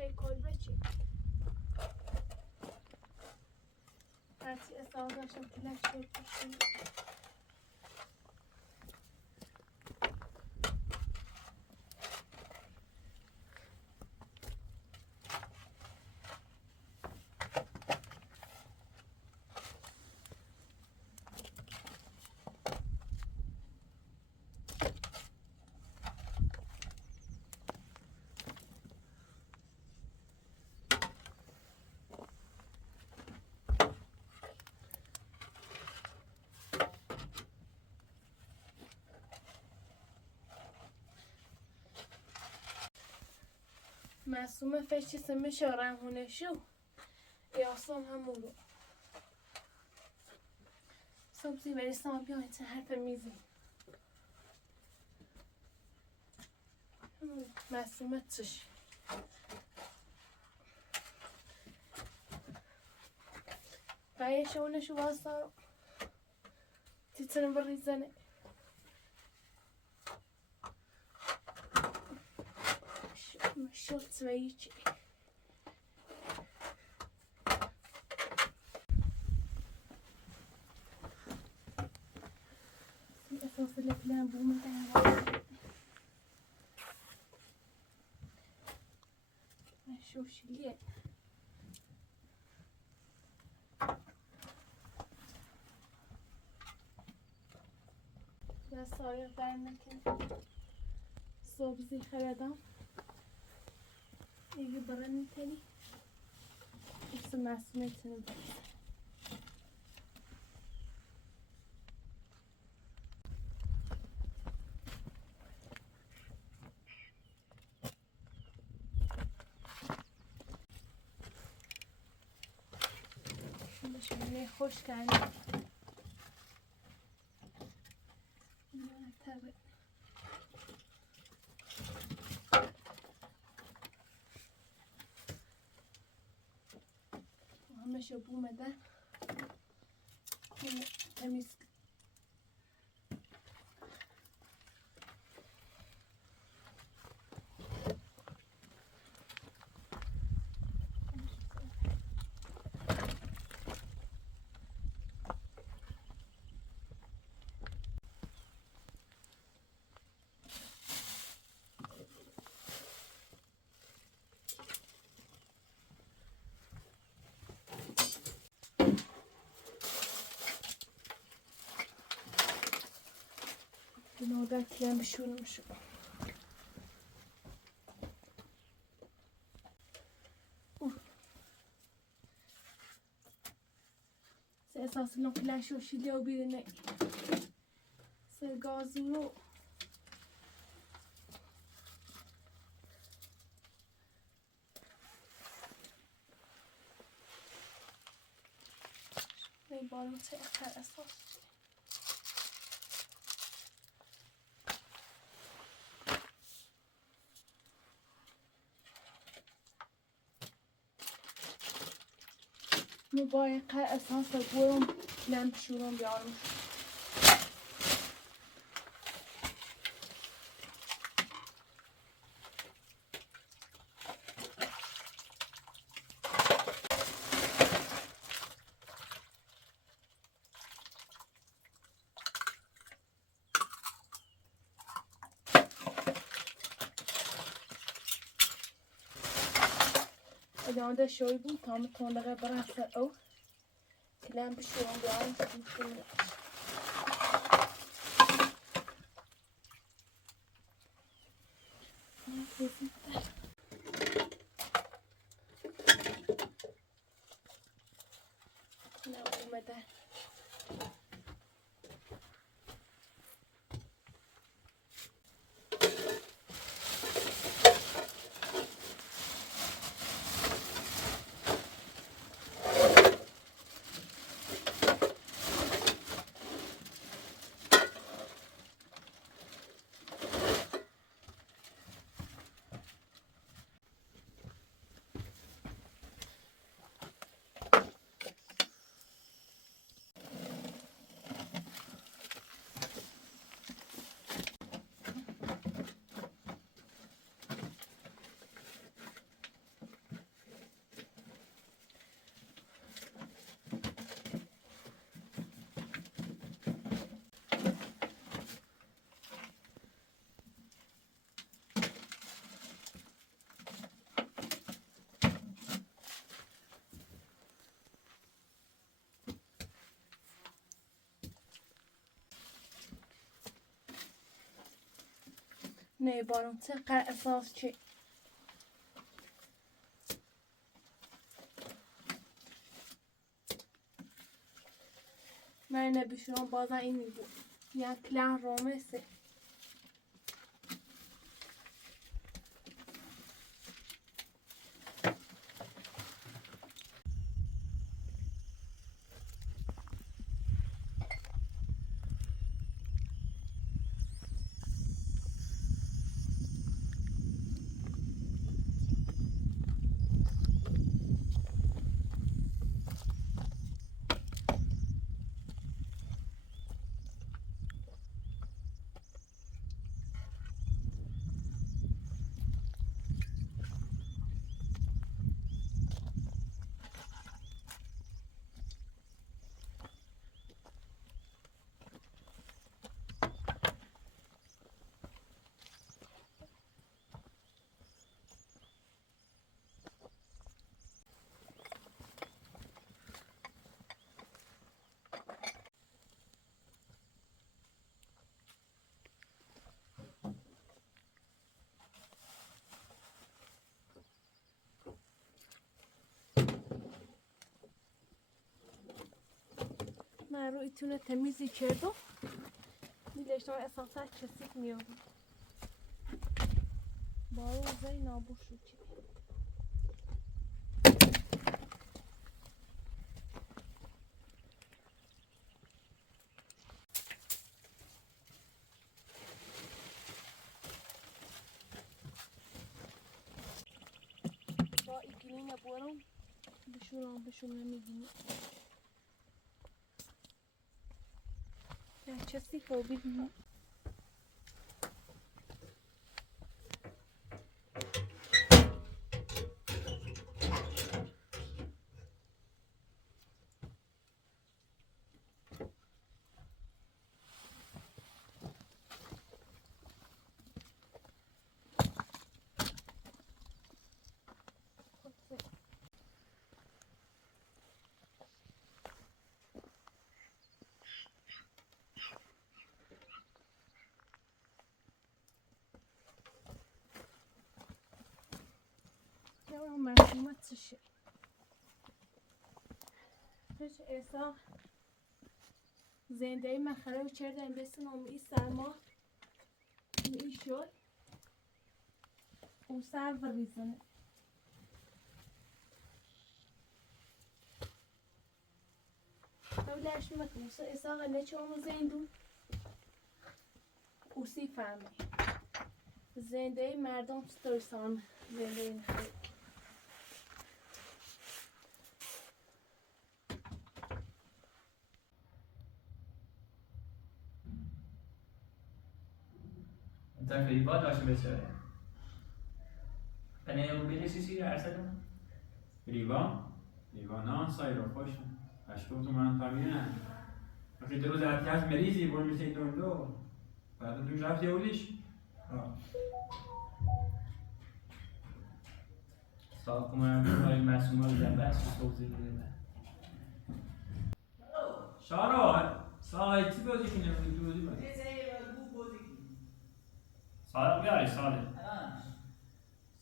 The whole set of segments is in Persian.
نقشه کلبه چی؟ هرچی اصلا داشتم کلک شد بشیم. Masoumeh fece se میشارم هونشو یاسم همون رو سبزی بریستم بیاین چه حرف میزی Masoumeh چش قایش هونشو واسه تیترن بریزنه شو تسويتي أساس الأفلام بومتها شو شليه يا صاير بعدنا كده سبزي خردم يجي برن تاني بس Masoumeh تنبه شمونه خوش کردیم همش بومده تمیز Oradan kilen bir şey olmuş. Esasında kilen şu şiliyor birine. Gazını ve balon tekrar esas. مبایقه اساس گرم لم شورم بیارم ادامه شوی بود تا متونده برسه او کلم بشورم بیارم نه اومده نه بارم چقدر اساس چی من نبیشون بازن این بود یا کلاه رومسه من رو ایتونه تمیزی کردم میلشتم اساسا کسیک میابم بارو زی نابو شد چی با ایگلین بارم بشورم نمیگینی چستی خوبی دیدی یا مرسومه چشه پیش ایسا زنده من خراب کردم بسنم این سرما این شد و سر بریزنه اولش میکنم ایسا غله چون زندون اوسی فهمی زنده مردم سترسان زنده این خیلی انت فریبا داشته بسیاره پنه رو بیده چیزی ارسلان؟ فریبا نه سایرا خوشم اشکو تو من تامینه وقتی دو روز احتیاج مریضی بول میشه دو بعد تو رفتی اولیش صاحب کمرم برای مسئومه بودن بس توضیح بده شارو سای چی بازی کنیم تو بازی کنیم صادق بیاری صادق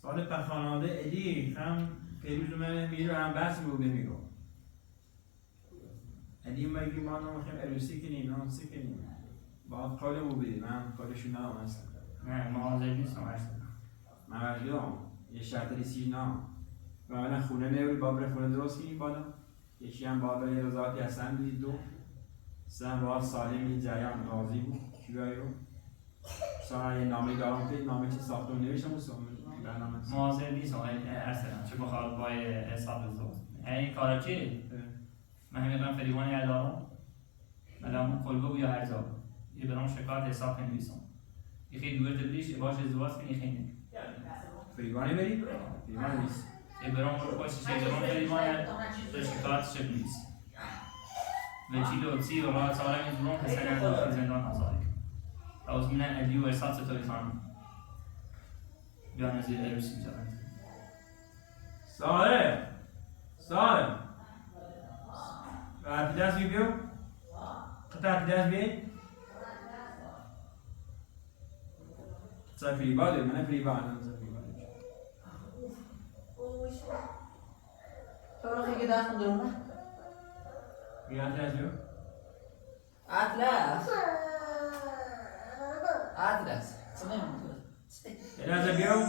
سال پخاناده ادی هم پیروز من میرو هم بس بوده میگو ادی میگی ما نمیخوایم عروسی کنیم نانسی کنیم بعد کارمو بدیم من کارشو ندارم اصلا نه معاذر نیستم ارسلان من وجدم یه شرط ریسیج نه و من خونه نیوری بابر خونه درست کنیم بالا یکی هم بابر یه روزاتی هستن بدید دو سن باید سالمی جریان راضی بود کی بیایو سال یه نامه دارم که نامه چه ساختم نوشتم و برنامه معاذر نیستم ارسلان چه بخواد با حساب زود این کارا چی؟ من همین قرم فریبان یادارم مدام کلبه بو یا هر جا یه برام شکایت حساب کنیسم یه خیلی دور دبلیش باش ازدواج کنی خیلی فریبانی بری؟ فریبانی نیست یه برام رو پاشی یه برام فریبان تو شکایت شبلیس و چیلو سی و راه سالم این برام پسر داخل زندان آزادی از من ادیو ارسال ستایی خانم بیان از یه عروسی می‌شوند. صالح راتی دست بیو قطعتی دست بی زي فریبا دیم من فریبا الان زي فریبا تو رو خیلی دست درونه میاد راجو اطلس سنه راجو بیام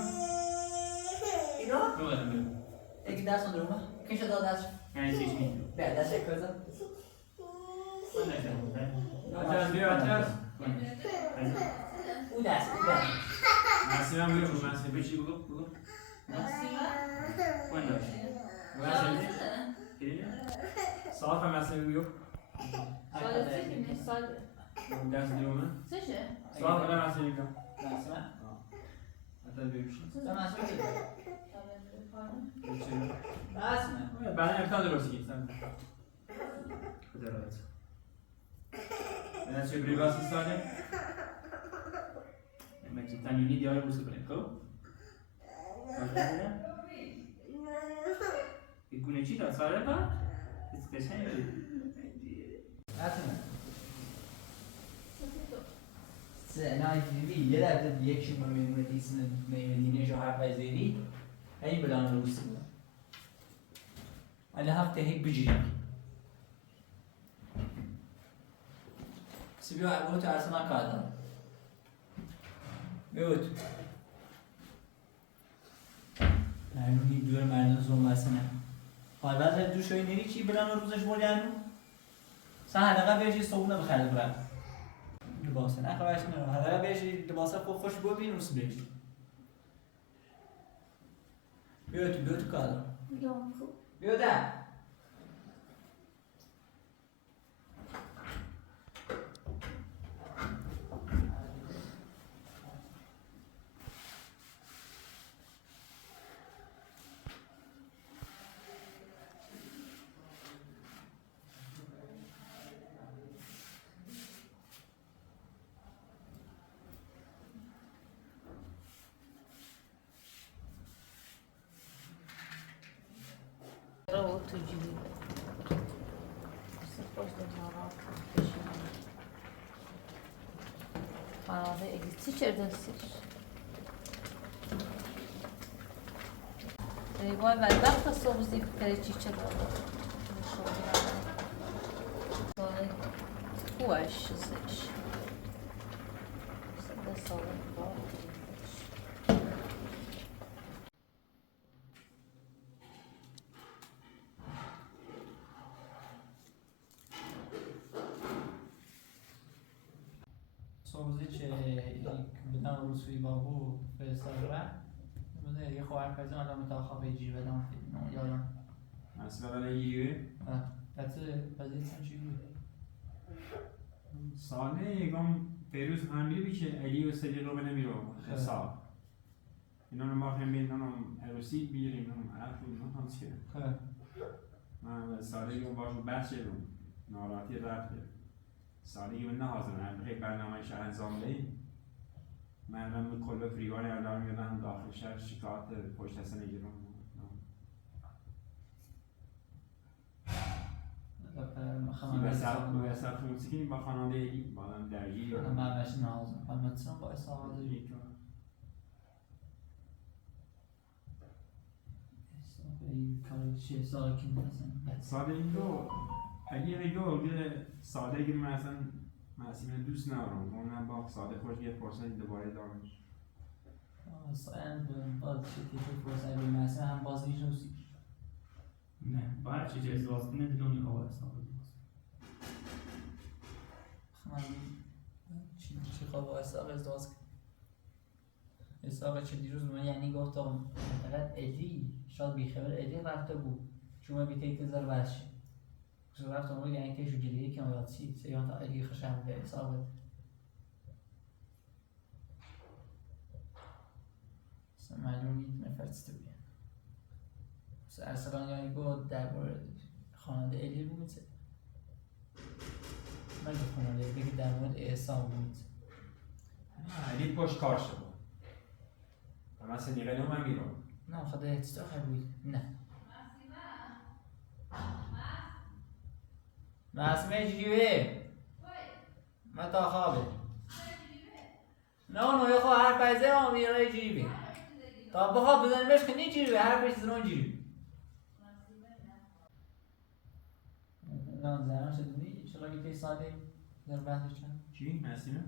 اینو رو برم بیرون یکی دست درونه کیش داد دست یعنی چیش نیست به دست کوزا من نشدم راجو بیا راجو او دست نسیم هم بیام نسیم بچی بگو وين داش؟ صافه نسیم بیام سال دست دیومه سشه صافه نه نسیم بیام نسمه حتی بیامشی تو نسمه کی نسمه بعد امتحان درست کردم خدا راحت نه چه بریواسی ساله مجید تنیونی دیار بوسه کنیم خب؟ يكون شيء ده صار بقى استشهاد نسمه سنای فیلی یه درد یک شما میمونه دیسن میمونی جوهر پذیری این بلان روسی بود انا هفته هيك بيجي سيبيو عبوت ارسلان كادر بيوت اینو هی دور مردم زوم واسنه حالا بعد دو شوی نری چی بلان روزش بود یعنی سه حلقه بهش صبونه بخرید برام لباسه نه خواهش نه حداقل بهش لباسه خوش ببین روز بهش بیوت کادر بیوت رو تجيبي سپاس دارم خانواده اگزیتی چردستش ریوای بدبخت صبحی بکره چی چه دارم ساله خوش زش ساله بار صبحی چه بدن روسوی بابو فرستاده بوده یه خواهر پزی آدم متاخر جیب بدم یادم نسیم الان یه پزی چی بود ساله یکم پیروز همیشه بیشه علی و صدیق رو نمیره سال اینا رو ما هم بین اونم عروسی بیاریم اونم عرق اونم هنوز که من ساله یکم باشو بحث رو ناراحتی رفته ساله یکم نه حاضر هم بخیر برنامه شهر انجام دهیم من کل فریوان اعلام میدم داخل شهر شکایت پشت سر نگیرم وسط موسیقی با خانواده ای با هم درگیری من بهش نازم من مثلا با اصابت یک کاری سال که مثلا ساده این دو اگه یه ساده که من اصلا معصومه دوست ندارم اونم با ساده خوش یه فرصت دوباره دارمش باز چیزی که فرصت به معصومه هم باز هیچ روسی نه باید چیزی ازدواج کنه دیدون نکاح استاد من چی خواه با اساق ازدواج کنم اساق چه دیروز من یعنی گفتم فقط ادی شاید بیخبر ادی رفته بود چون من بیتی که زر برشی چون رفتم رو یعنی که شو جلیه که آیات سی سیان تا ادی خشم به اساق معلوم نیست نفرسته بیم ارسلان یعنی بود در مورد خانواده ادی بود من خانواده ادی که در مورد احسان بود علی پشت کار شد من صدیقه نو من میرم نه خدا احتیاج بود نه معصومه جیبه ما تا خوابه نه نه یه خواه هر پیزه هم میره جیبی تا بخواه بزنیمش که نیجیری هر پیش زنان جیبی نه زنان شدونی چرا که تی ساده در بحثش چند چی؟ مسیمه؟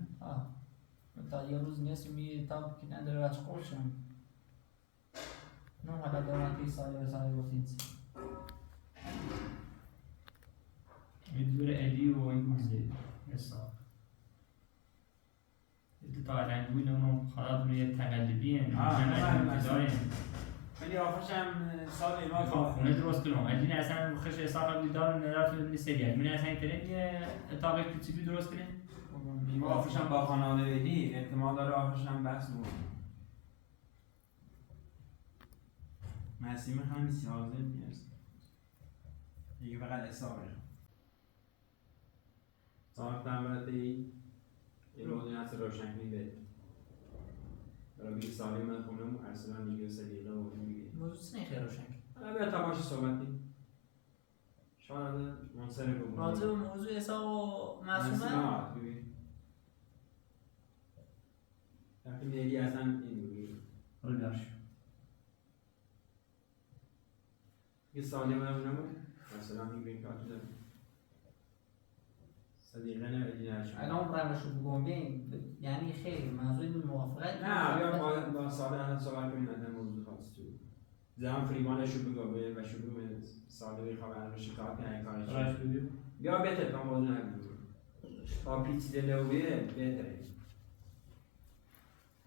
تا یه روز نیست می تاب که نداره از خوشم نه حالا دارم تی ساده گفتین میدور ادی و این گوزه حساب تا رنگوی نمونم خلاص روی تقلبی ولی آخرش هم سال ما خونه درست کنم اگه اصلا خوش حساب قبلی دار ندارد تو ببینی سریعت من اصلا اینترنت یه اتاق کوچیکی درست کنیم ما آخرش هم با خانوادگی احتمال داره آخرش هم بحث بکنیم مسیمه هم سیازه میرسه دیگه فقط حساب ریم صاحب دمرتی این موضوع هست روشن کنی بده برای بیگه سالی من خونم ارسلان دیگه صدیقه و دیگه موضوع نخیر روشن حالا بیا تا باشی صحبت کنیم شاید منصرف بگم راجع به موضوع حساب و معصومه نه ببین وقتی میگی اصلا این بگی حالا بیارش یه سالی من نمون مثلا میگه کارت دارم صدیقه نمیدی نشون الان برنشو بگم بین یعنی خیر منظور این موافقت نه بیا با سالی هم صحبت کنیم از موضوع خاص تو زمان فریبانشو بگو و شو بگو سالی بخواه برنامه شکایت کنه کارش بیا بهتر تا موضوع نگو تا پیچیده لوبیه بهتره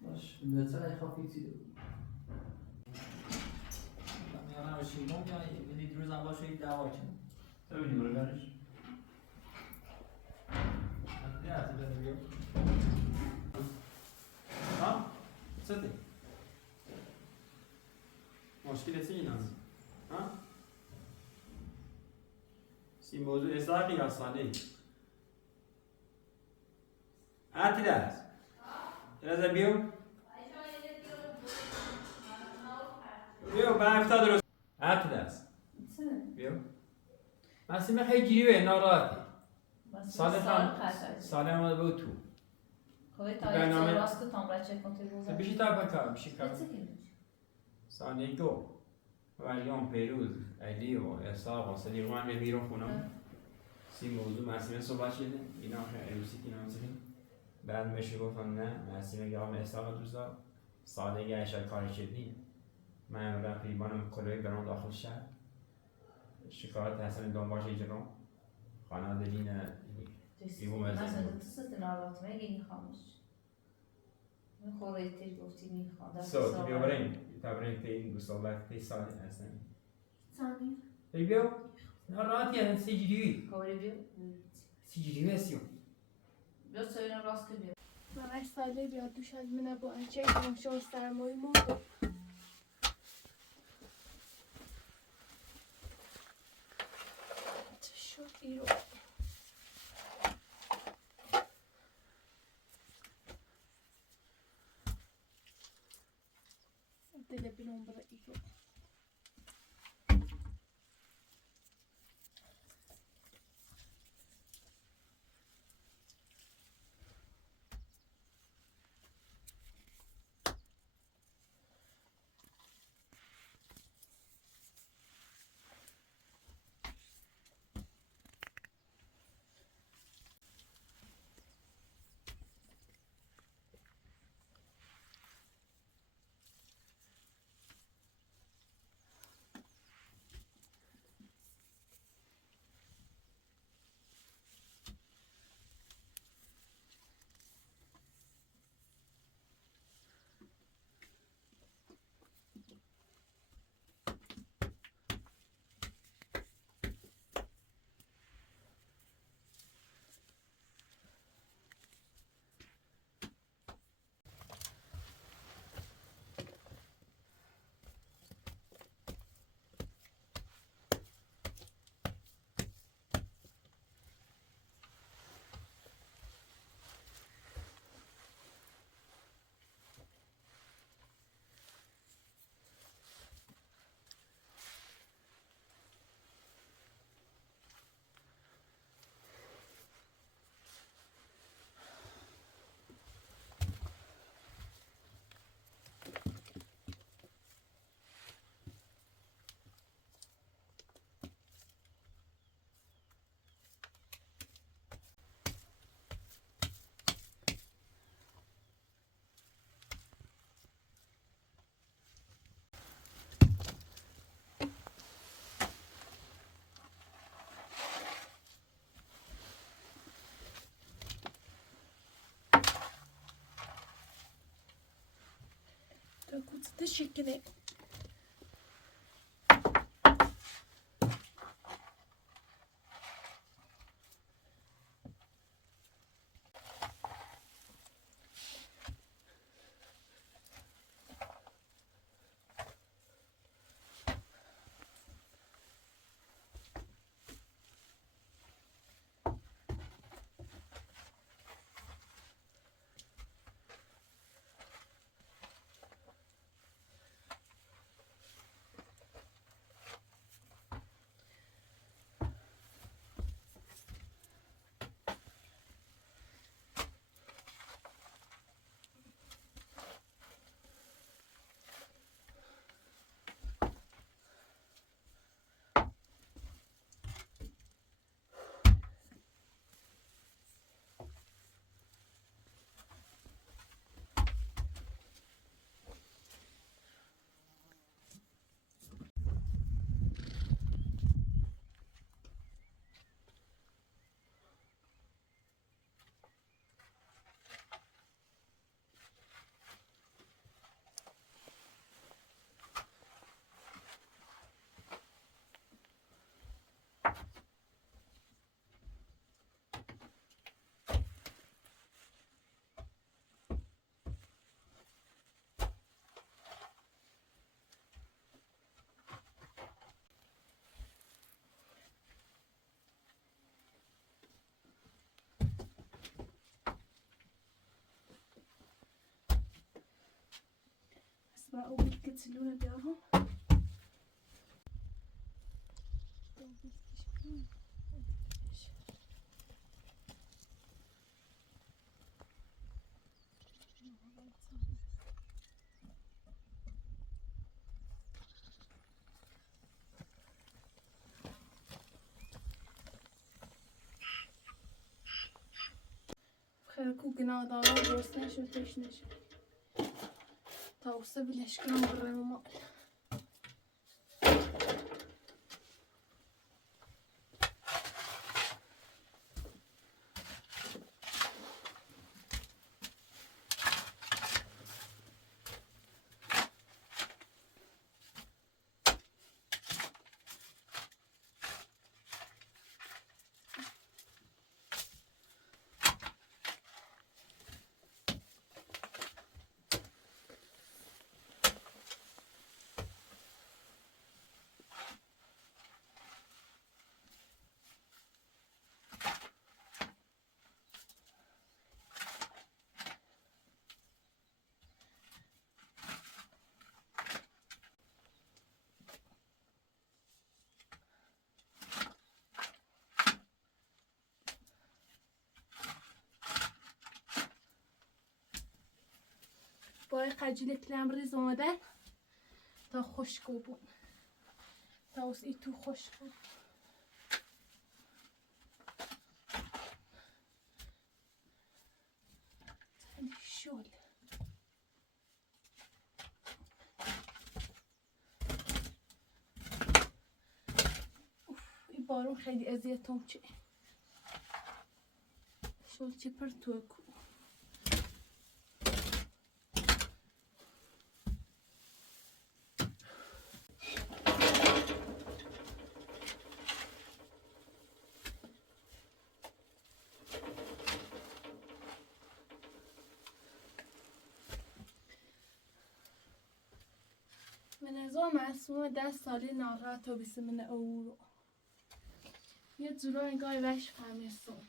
باش بهتر ای خواه پیچیده میانم شیرون یا بدید روز هم باشه یک دعوا کنم تو بینی برو بیارش ها؟ صدق مشکلتی این هست ها؟ سی موضوع اصلاحی یا سالی آتی دست رزا بیو بیو با افتاد درست آتی دست بیو مسیمه خیلی گیریوه ناراحتی ساله هم بود تو خواهی تا یه راست تام را چک کنتی بوزه بیشی تا بکار بیشی کار چه کنی؟ ساله دو ولیان پیروز علی و احساق و صدیق من به بیرون خونم سی موضوع مسیمه صحبت شده اینا عروسی که نامزه بعد مشی گفتم نه مسیمه گرام احساق دوست دار ساله گه اشار کاری شدی من رقیبانم کلوی برام داخل شهر شکایت حسن دنباش اجرام خانه دلین ایوم از مثلا تو ست نارات میگی خاموش من خوره تیر گفتی میخوام سو بیا بریم تبرین تی این صحبت تی سالی هستن ثانیه بیا ناراحتی هستن سیجیری خوره بیا سیجیری هستیم بیا سوینا راست بیا من ساله بیاد دوش از منه با انچه کنم شو سرمایی مونده چه شد ایرو دل بینم برای ایرو خاكوت تشكني اسمعوا بيتكتلونا بيهم خيركو قنا دارا روسناش وتشنش توصل بالاشكال بالرمال باید قجیل کلم ریز اومدن تا خشکو بود تا از ای تو خشکو شل این بارون خیلی اذیتم چه شل چه پر تو کو من ازا معصومه 10 سالی ناراحت و بیسه من او یه جورا انگاه وش فهمیستم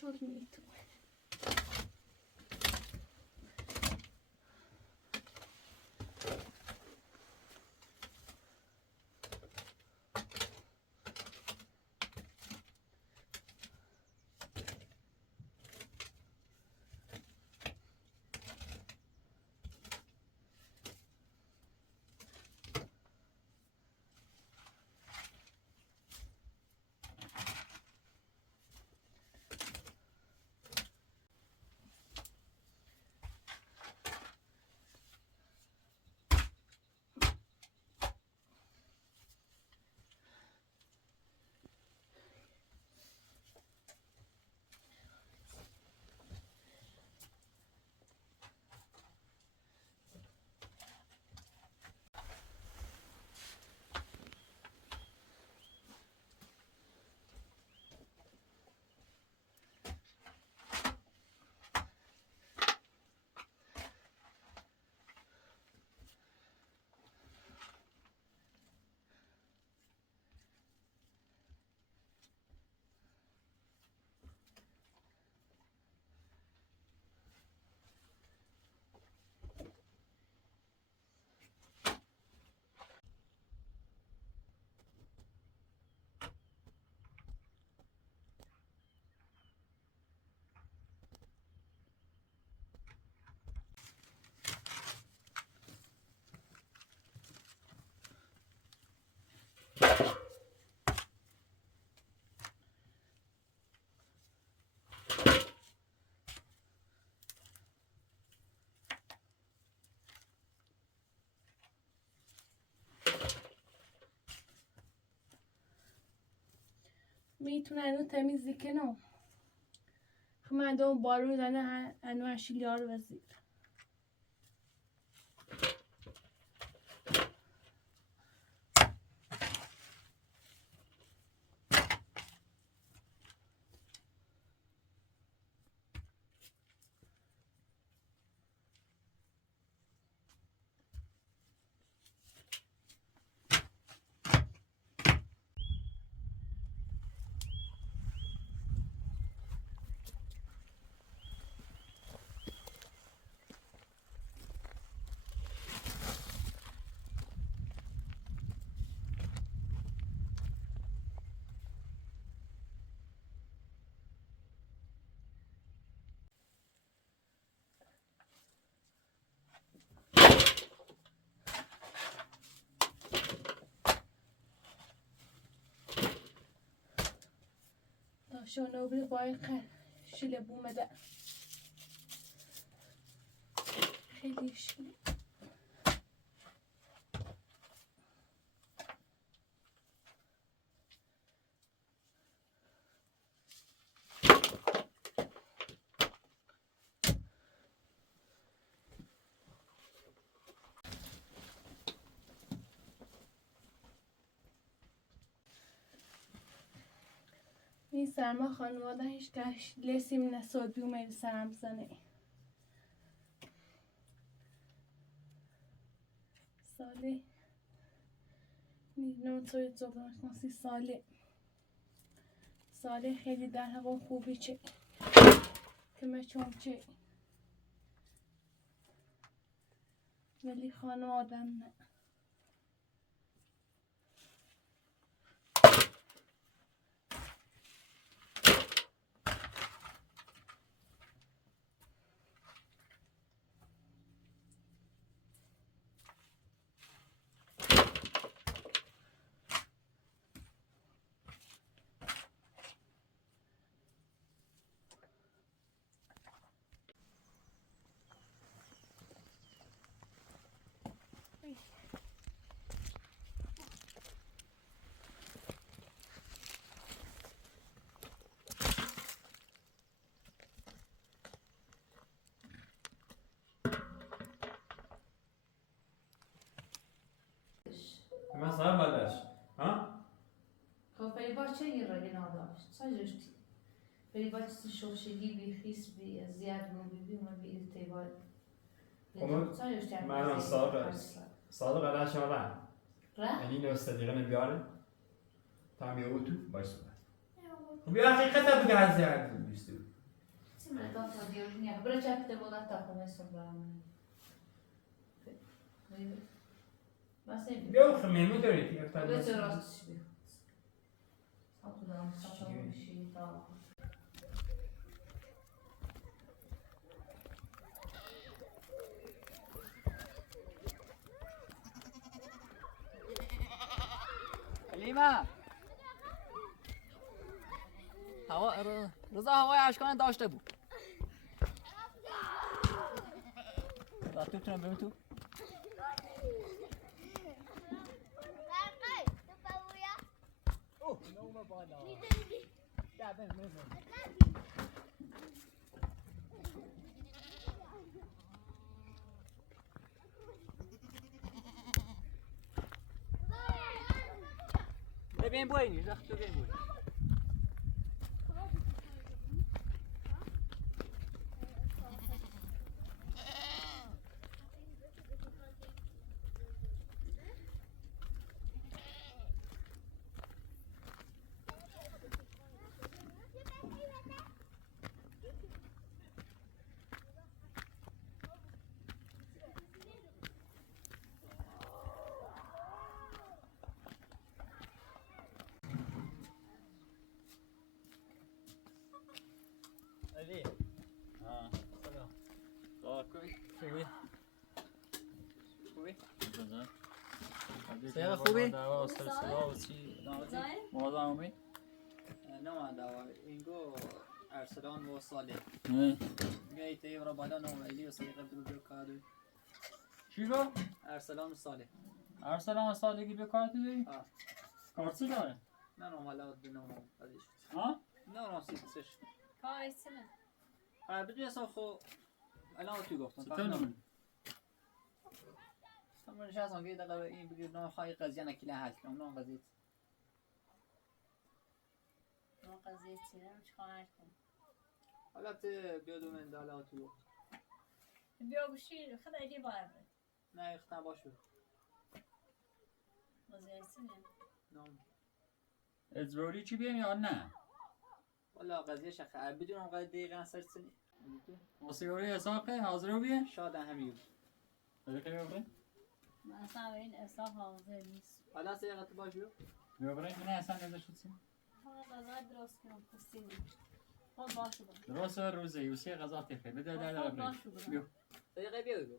شد میتونه میتونه اینو تمیزی کنم. خب من دوم بارون زنه انو اشیلیار وزیر. شونه بری باید شیله بومده خیلی شیله. این سرما خانواده هیچ کش لسیم نسود بیو میری سرم زنه ساله نیدنم توی زبان کنسی ساله خیلی در حقا خوبی چه که مچون چه ولی خانواده نه. من صاحب بلدش ها؟ خب فریبا چه این را ناداشت؟ ساجشتی فریبا چیزی شوشگی بی خیس بی زیاد مو بی ما بی تیوار من صادق قدرش را یعنی نوستدیقه نبیاره تا میو تو باش صحبت خب یا حقیقتا بگه از زیاد بیستو سمره داتا دیوری نیه برای چپته بوده تا خمه سبرامونه بیا خمیمه دارید افتاد بسه راستش بیا ساتو دارم ساتو میشی تا حلیمه رضا هوای اشکان داشته بود تو تونم بریم تو ببین بوینی رخت تو ببین بوینی علی سلام خوبی سیاه خوبی؟ دعوا سلسله و چی موضوع عمومی؟ نه ما دعوا اینگو ارسلان و صالح میگه تیم را بالا نوعیلی و صدیقه برو کادو چی گفت؟ ارسلان و صالح ارسلان و صالحی به کار تو داری؟ کارچی داره؟ نه حالا نه قضیه شد ها؟ نه سیتش کایسنه بدون اصلا خو الان تو گفتم چطور من نشستم که دقیقه این بگیر نام خواهی قضیه نکیله حل کنم نام قضیه چیه چه خواهر کنم حالا بیادو من دالا تو گفت بیا بشیر خدا ایدی باره نه اختنا باشو قضیه چیه نام ازروری چی بیام یا نه؟ والا قضیه شخه بدون اون قضیه دقیقا سر سنی موسیقی اساقه حاضر رو بیه؟ شاید همیو بده که بیابره؟ من اصلا به این اصلاح حاضر نیست حالا سیغت باشو بیابره؟ نه اصلا ازش شد سیم حالا غذای درست کنم پستینی خود باشو برم درست روزه یوسی غذا تخیل بده در خود بره باشو بیو برم دقیقه بیادو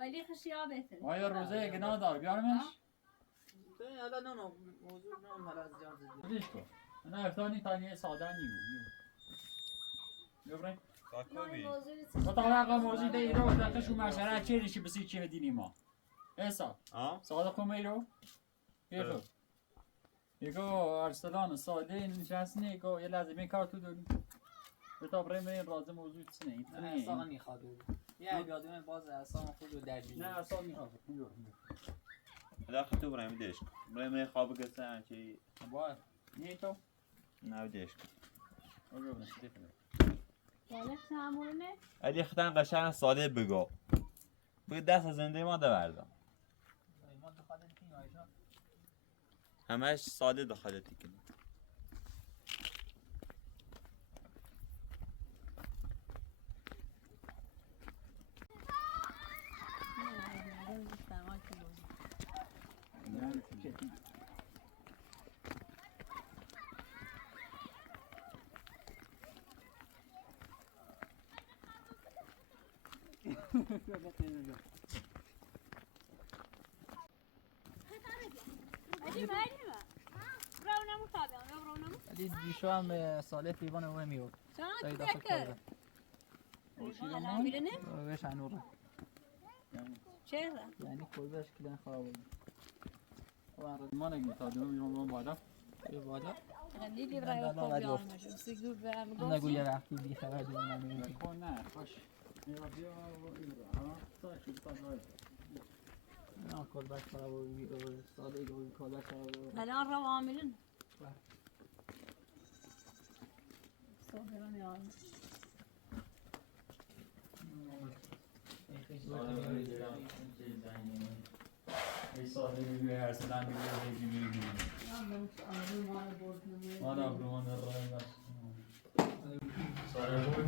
خیلی خشیا بهتره آیا روزه گناه دار بیارمش؟ حالا نه موضوع نه حالا از جان زدی بدیش کن نه افتانی تانیه ساده نیمون بیابره؟ مطابق موضوع ده ایرو دقیقشو مشهره چه ریشی بسی چه دینی ما ایسا ساده کنم ایرو ایرو یکو ارسلان ساده نشستنه یکو یه لحظه می کار تو داری بتا برای من رازه موضوع چنه این نه اصلا میخواد یه بیادو من باز اصلا خود رو درجی نه اصلا میخواد داخل تو برای میدهش برای من خواب گفتن که باید نیه تو؟ نه بدهش رو نشده کنه صالح تعمونه علی ختن قشنگ ساده بگو بگو دست از زنده ما ده بردم ما دخالت کنیم آیشان همش ساده دخالتی کنیم علی دیشو هم به صالح پیوان اوه میو چند تکر الان بیرونه وش انوره چرا یعنی کلبش کلن خراب بود ما نگیم تا دوم میرم بالا یه بالا خیلی برای خوب یار میشه سیگار برم نگو یه وقتی بی خبر دیگه نمیدونم نکن نه خوش بیا بیا تا شد تا باید نه کلبش خراب بود ساده گوی کلبش خراب بود الان رو عاملین صبح میاد ساده بیبی ارسلان بیبی مالا برومان در راه ساله بود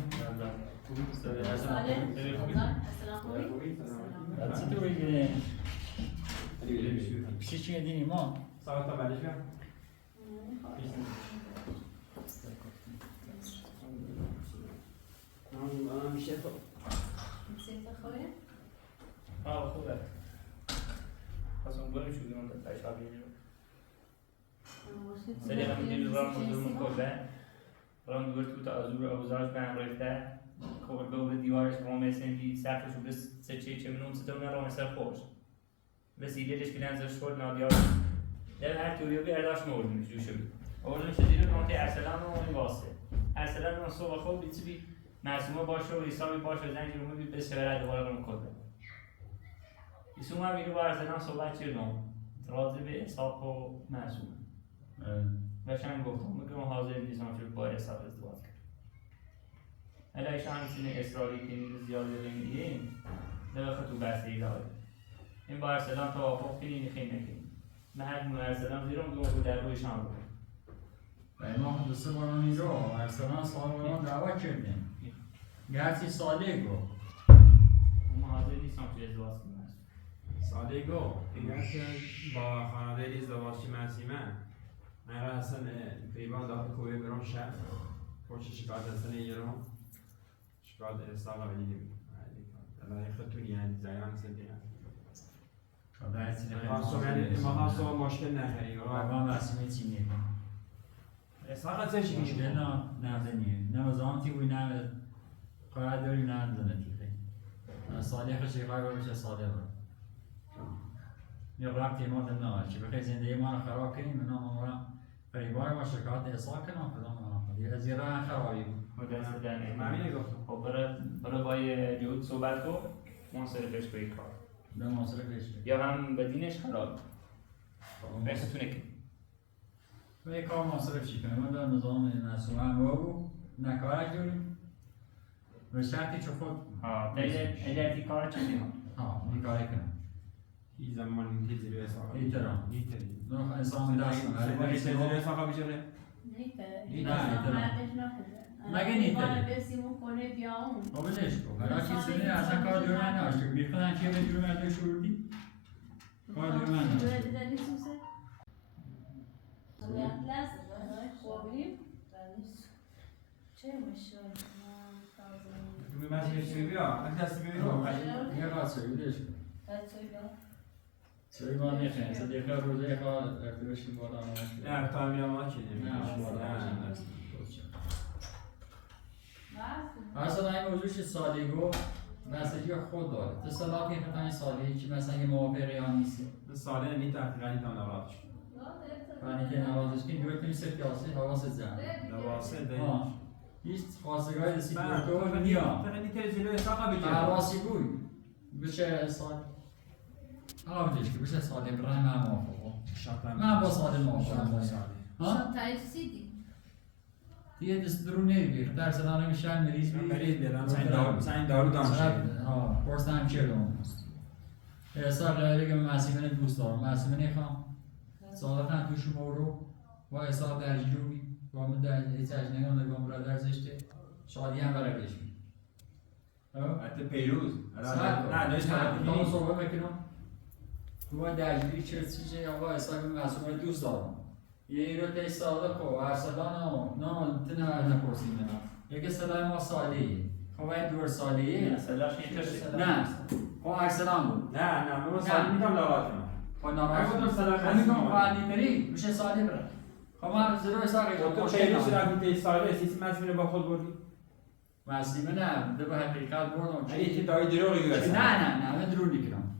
چی تو بگیره چی چی دینی ما ساعت تا بعدش بیام میشه تو خوبه اصلا بریم شو بیرون تا شب سری همین دیروز راه مزدورمون کله راه گرت تا ازور اوزارش به هم ریخته کور به دیوارش رو مسندی سقفش رو بس چه منون ستون راه سر خوش وسیلهش که نزدش شد نادیار در هر توریو به ارداش موردیم جو شد اولش دیروز اون ارسلان و این واسه ارسلان اون صبح خوب بیتی معصومه باشه و حسابی باشه زنگ رو میبید به سفر دوباره رو کله اسمم میگه با ارسلان صحبت کردم راضی به حساب و معصومه قشنگ گفتم میگم حاضر نیستم چون با حساب ازدواج کرد الهش همین اصراری که زیاده بگیریم نمیخواد تو بحث ایداره این با ارسلان توافق کنی خیلی نکنی من هر مون ارسلان زیرم دو در رویش هم بود ما هم دوسته باران اینجا ارسلان سال باران دعوت کردیم یه هرچی ساله گو من حاضر نیستم چه ازدواج کنم ساده گو اگر که با خانواده ریز دواشی مسیمه من را اصلا پیوان داخل کوه برام شهر خوش شکایت اصلا ایران شکایت استاقا بدیدیم الان خطونی یعنی زیان سنتیه ما خواستم مشکل نخریم رقم رسمی چینیه استاقا چه چی میشه؟ نه زنیه نه وزانتی بوی نه قرار داری نه زنتی خیلی سالی خشی قرار بشه سالی برو یا ربطی ما دم نوار چی بخی زندگی ما رو خراب کنیم اونا ما فریبا ما شکایت احسان کنم فلان دیگه از ایران خرابی بود و دست در من همینه گفتم. خب برای با یهود صحبت کن منصرفش به این کار به مصرف بشه یا هم بدینش خراب برستونه که و یک کار مصرف چی کنیم من در نظام مسئوله هم بابو نکارک داریم و شرطی چه خود ها اگر تی کار چه دیمان نکارک کنم این زمان این تیزی به حساب ایترام نیتری نه انسان دست کنم این تیزی به حساب میشه ره مگه نیتری بسیمون کنه بیا اون خب بلش کن برای چیزی نه اصلا کار دور من ناشته بیخونن که به جور من شروردی کار دور من ناشته relentless خوابیم چه مشکل روی مسئله چی بیا من دستی ببینم یه قد سوی بلش کن سوی ما نیخنه سه دیگه روزه یه قد ارتباشیم بالا آماده نه تا میام ما چی نه ارسلان این موضوعش ساده گفت مسیجی خود داره تو صلاح که فتن ساده که مثلا یه موافقی ها نیست ساله نیت تحقیقانی تا نواتش یعنی که نوازش کنی دوی کنی سه پیاسه حواست زن نواسه دیش هیچ خواستگاه رسید من تو نیا فقط نیت جلوی حساب بگیر حواسی بود بشه ساده آقا بجش که بشه ساده برای من موافقه من با ساده موافقه شان تایفسیدی دیگه دست درون نمیگیر در زنانه میشن مریض مریض بیادم سعی دارو دانشه پرست هم چه دوم احسان قیلی که مسیمه دوست دارم مسیمه نیخوام صادقا توش مورو و احسان درجی رو بی و من در هیچ اجنگان نگام برادر زشته شادی هم برای بهش بی حتی پیروز نه نه صحبت بکنم تو درجی چه آقا احسان مسیمه دوست دارم یه ایرو تی ساده کو ارسلان نه تنها نپرسیم نه یکی سلام ما سالیه خب این دور سالیه سلاش این نه خب ارسلان بود نه من سالی میتونم لاغات کنم خب ناراحت اگه شدم صلاح همین کن خواهدی تری میشه سالی بره خب من زیرو ساقی تو پیروز رفتی تی ساله سیسی مسئله با خود بردی مسیمه نه ده به حقیقت بردم اگه که دایی دروغی برسن نه من درون نکنم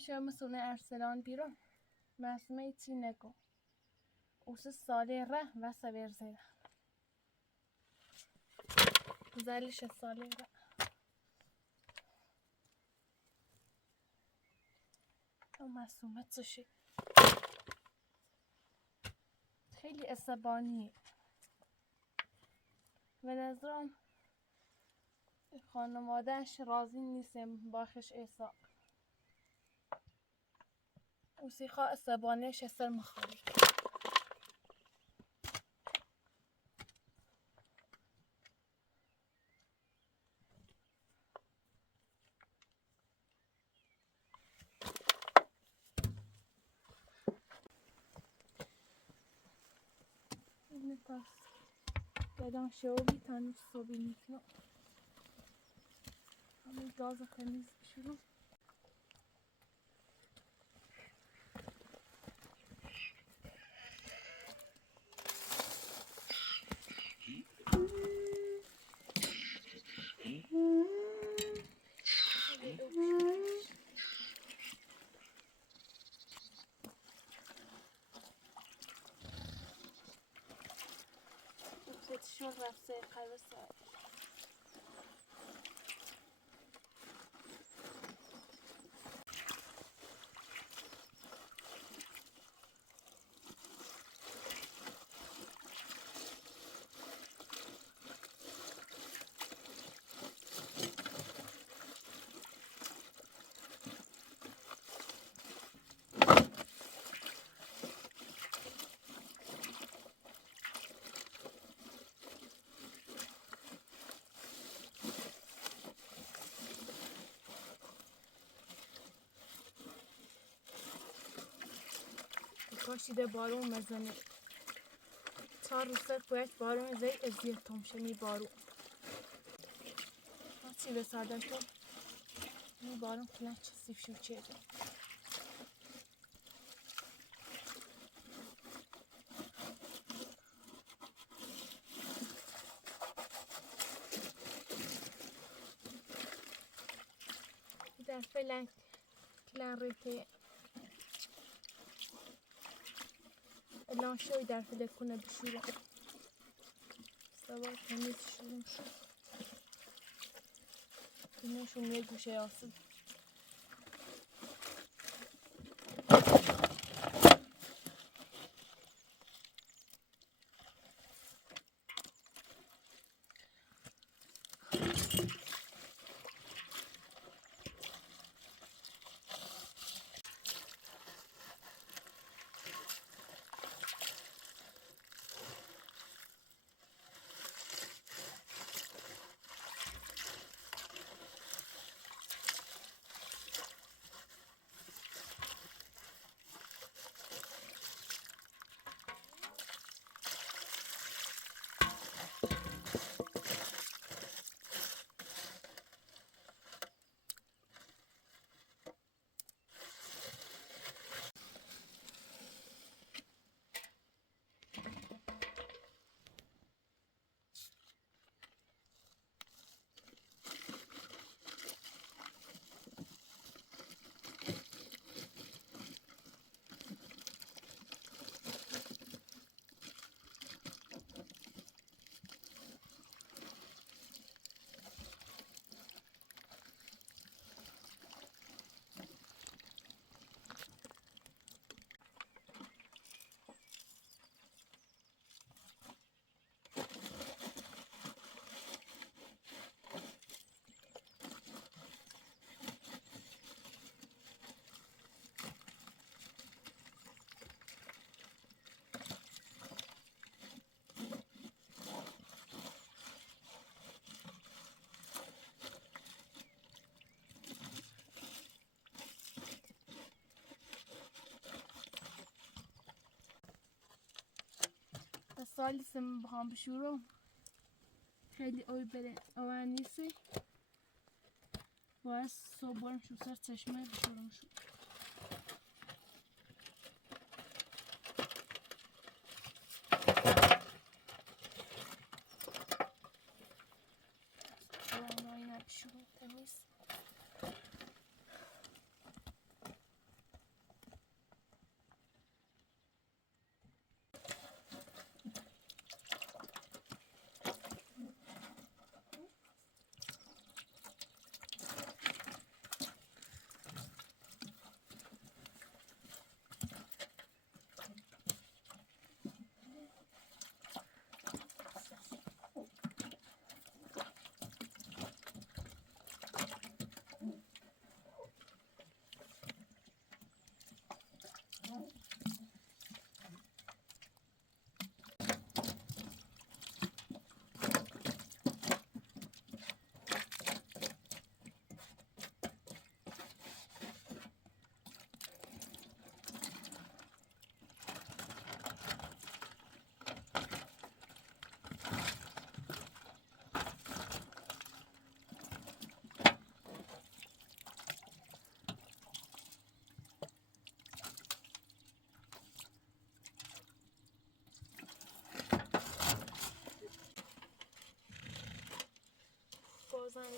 میشه مثل ارسلان بیرون مسمه چی نگو اوس ساله ره و سویر زیده زلیش ساله ره او مسومه چشی خیلی عصبانیه به نظرم خانوادهش راضی نیستم باخش ایسا اوسیخا عصبانیش سر مخالی اینه پس بدان شعوری تنوش صبی میکنم همین گاز تمیز بشورم شور رفته قلب سر کاشیده بارون مزنه 4 روز باید بارون زی ازیت تمشه می بارون چی به ساده تو می بارون کلن چه سیف شو چه ده در فلک کلن ریته الان شوی در فلک کنه بشورم سوار تمیز شورم شو اینشون یه گوشه آسون سالی سم بخوام بشورم خیلی اوی بره اوان نیستی باید صبح برم شو سر چشمه بشورم شو اوان نبشورم تمیز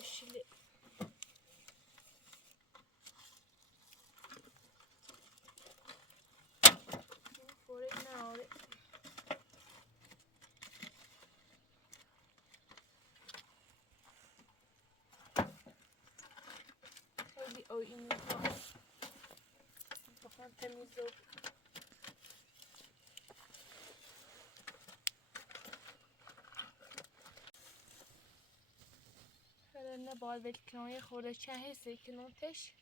yeşili. Fore ne var? Hadi o ini var. Bakın temiz oldu. نه باید کنایه خورده چه حسی کنونتش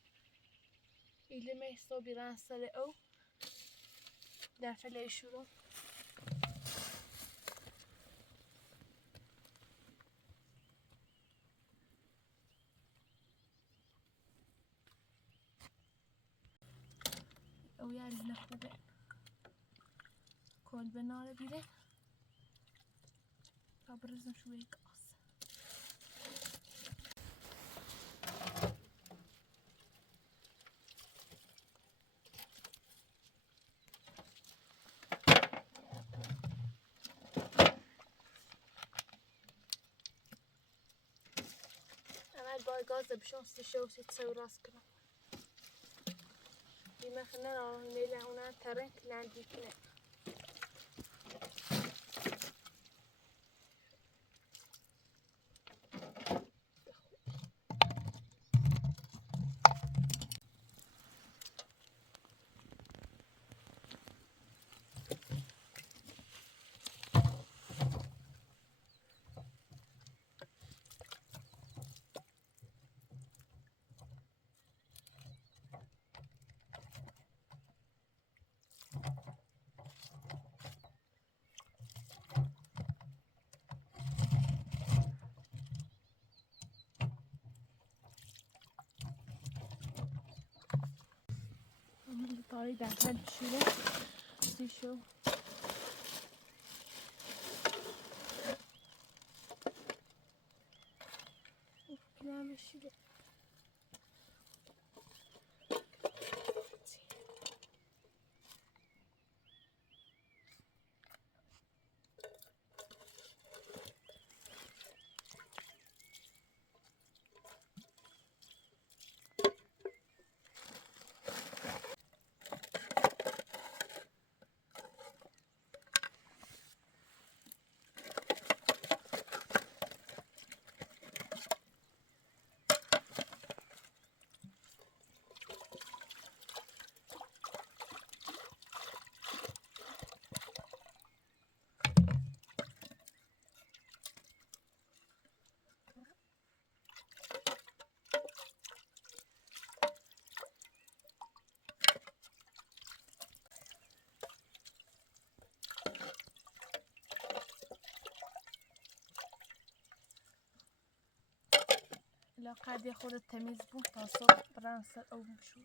ایلی محصا بیرن سر او در فله شروع او یعنی نخوبه کل به ناره بیره تا برزم شو یک آس باید گاز بشون سیشه و سیت راست کنم بیمه خنه را میله اونا ترنک لندی کنه طاري ده هاد شيله سيشو كلام الشيله لا قاعد ياخد التمييز بوطة صوب برانسل أو مشو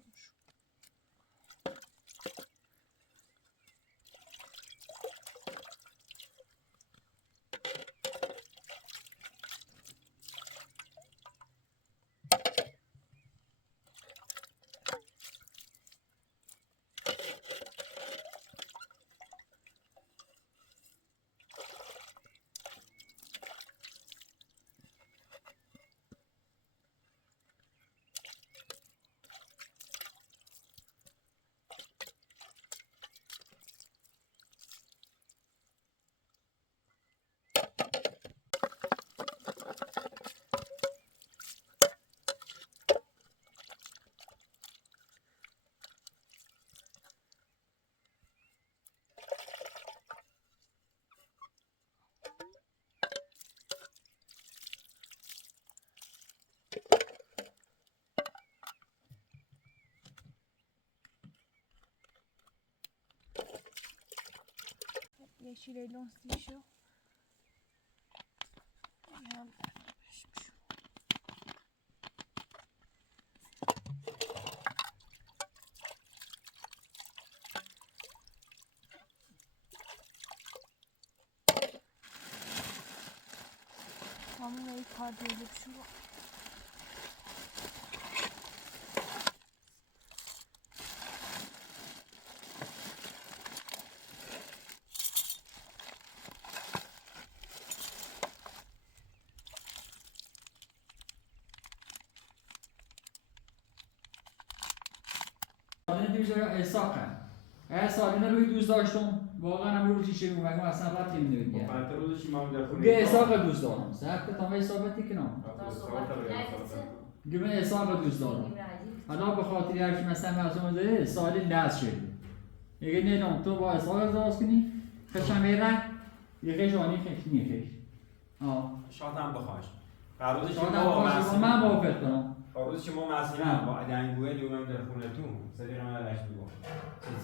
yeşil elon sişo Tamam, iyi kar diye bir şey var. دیروز اساقه سالینا روی دوست داشتم واقعا هم روی چیشه میگم اصلا ربطی نمیده فردا روزش ما در خونه به اساق دوست دارم ساعت تا حسابتی کنم گفتم اساق دوست دارم حالا به خاطر هر کی مثلا معصومه داره سالی لحظ شد میگه نه تو با اساق ازدواج کنی خشم میرن یه جانی خش میخش شاد هم بخواش قرارش شاد ما هم بخواش من موافق کنم قرارش ما مسئله با ادنگوه دیوام در خونه تو صدیق من رشت میگم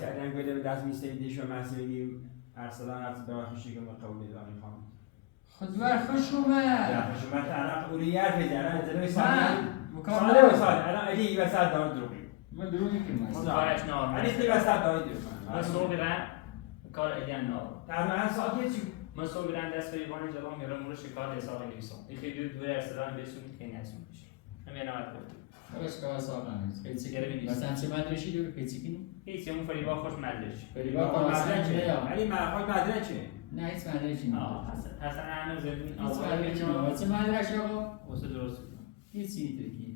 چه ادنگوه به دست میسیدیش و مسئله ارسلان از براخشی که مقبول دارم خانم خود ور خوش اومد در خشمت الان اولیار بزنن جلوی من ساله و ساله الان علی وسط دار دروغی من دروغی که من کارش نار علی تی وسط دار دروغی من صبح برم کار ادیان نار در من ساعت چی من صبح برم دست فریبان جلو میرم مورد شکار حساب نویسم این خیلی دور ارسلان بسون خیلی نسون میشه همین نماد گفتم بس کار ساق نیست خیلی مثلا چه مدرشی دور خیلی کنی هیچ همون فریبا خوش مدرش فریبا مدرسه علی مرحوم مدرسه نه هیچ مدرشی نه حسن همه زمین واسه مدرسه آقا واسه درست هیچی ترکی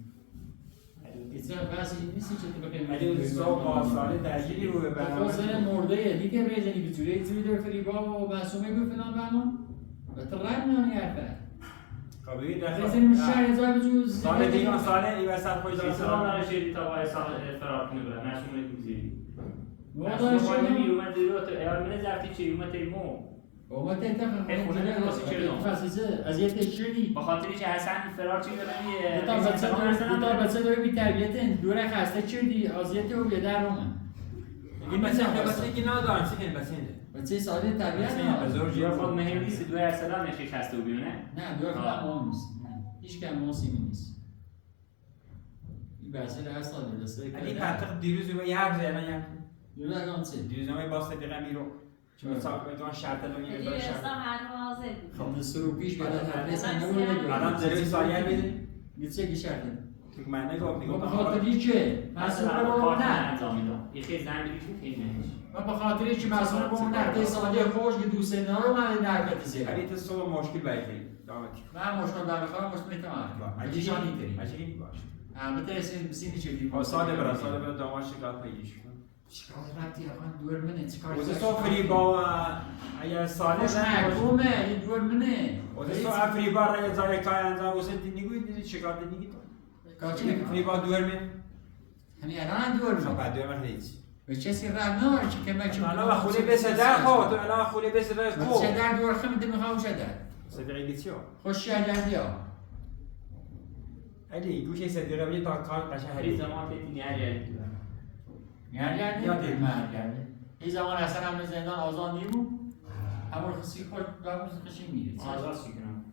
هیچ بحثی نیستی که تو بخیر علی صبح با ساله درگیری رو به برنامه مرده دیگه بزنی به جوری در فریبا و معصومه گفت فلان بهمان تو رد میانی حرفه قابلی در بزنیم شهر هزار بجوز سال دیگه ساله ای وسط خوش داشت سلام نرشیدی تا وای سال فرار کنه برای معصومه گوزیدی واقعا شما نمیومد دیروز ایار من زفتی چی اومد ایمو اومد انتخاب خونه درست کردم فاسیزه از یه تشری به خاطری که حسن فرار چی تا بچه داره بی تربیت دوره خسته چردی آزیت و یه در رومن این بچه که ندارم چی کنی بچه سالی تربیت نه بزرگ یا خود مهم نیست دو ارسلان نشی خسته و بیونه نه دو ارسلان مهم نیست هیچ کم موسیقی نیست این بحثه هر سال درسته علی منطق دیروز و یه حرف زدن یه دیروز اگه چه دیروز نمی با صدیقه میرو چون صاحب میگن شرط رو میگه داره شرط خب سرو پیش بیاد هر سال نمیشه الان جلوی سالیان میده میشه کی شرط تو من نگاه میگم به خاطری که مسئول رو نه انجام میدم این خیلی زن میگه خیلی نمیشه من به خاطری که مسئول رو نه سالی خوش که دوست ندارم من نرکت زیر علی تو صبح مشکل باید دامتی من مشکل در بخوام مشکل میتونم عجیبی نیست عجیبی باشه البته اسم چیزی سال برا داماد شکایت پیش چیکار رفتی آقا دور منه چیکار واسه فریبا اگر ساله نکومه یه دور منه واسه فریبا را زای کای انجام واسه نگوید شکایت نگید کاچی فریبا دور من همین الان دور شما منه بعد دور من هیچ به چیزی راه نه چی که من الان خونه بسده خو تو الان خونه بسده کو چه در دور خم انت میخوام چه در صدقی لیتیو خوش کردیا علی گوشه صدقه بی تا کار قشنگ هری هری زمان تیتی نیاری یادت من کرده این زمان اصلا هم زندان آزاد نیمون همون خسی خود بابوز خشی میره آزاد چی کنم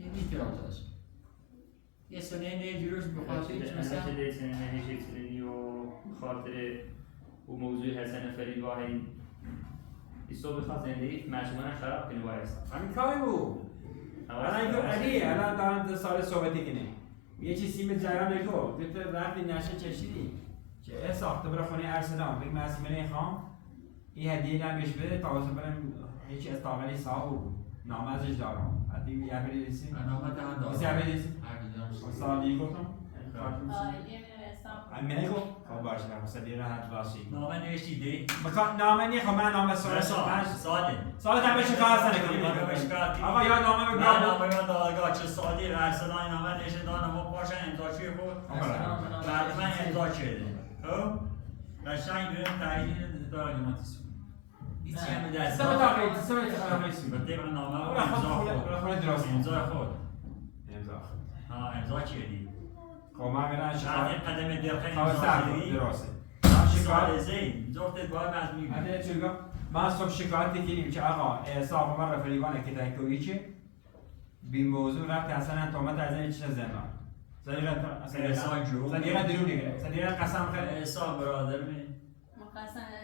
این میتونه آزادش یه سنه نیجوروش بخاطر که مثلا چه سنه نهیشه سنی و خاطر و موضوع حسن فریبا این صبح خواست زندگی مجموعه خراب کنی باید همین کاری بود الان دارن سال صحبتی کنه یه چیز سیم جریان نگو تو رفتی نشه چشیدی که ساخته برای خونه ارسلان بگم مسئله خام این هدیه نمیش بده تا واسه برم هیچ استاقلی صاحب نامه ازش دارم حتی یه بریدیسی نامه دارم واسه یه بریدیسی سالی گفتم امینه گفت خب باشه صدیقه حد راشی نامه نوشتیدی؟ مکان نامه نی خب من نامه ساله ساده هم بشه کار هستن آقا یا نامه بگم نامه من دادگاه چه سادی ارسلان نامه نوشته دارم و پاشن امضا چوی خود بعد من امضا کرده خب قشنگ بریم تایید داره ماتیسو هیچی هم در بطیق نامه و امضا خود امضا کردی خب من میرم شکایت قدم دلخیلی شکایت درسته شکایت زین زورتت باید مزمین هده چون من صبح شکایت کنیم که آقا احساق من رفریبانه که تحکویی چه بی موضوع رفت اصلا تومت از این چیز زندان صدیقه درون نگره صدیقه قسم خیلی احساق برادر می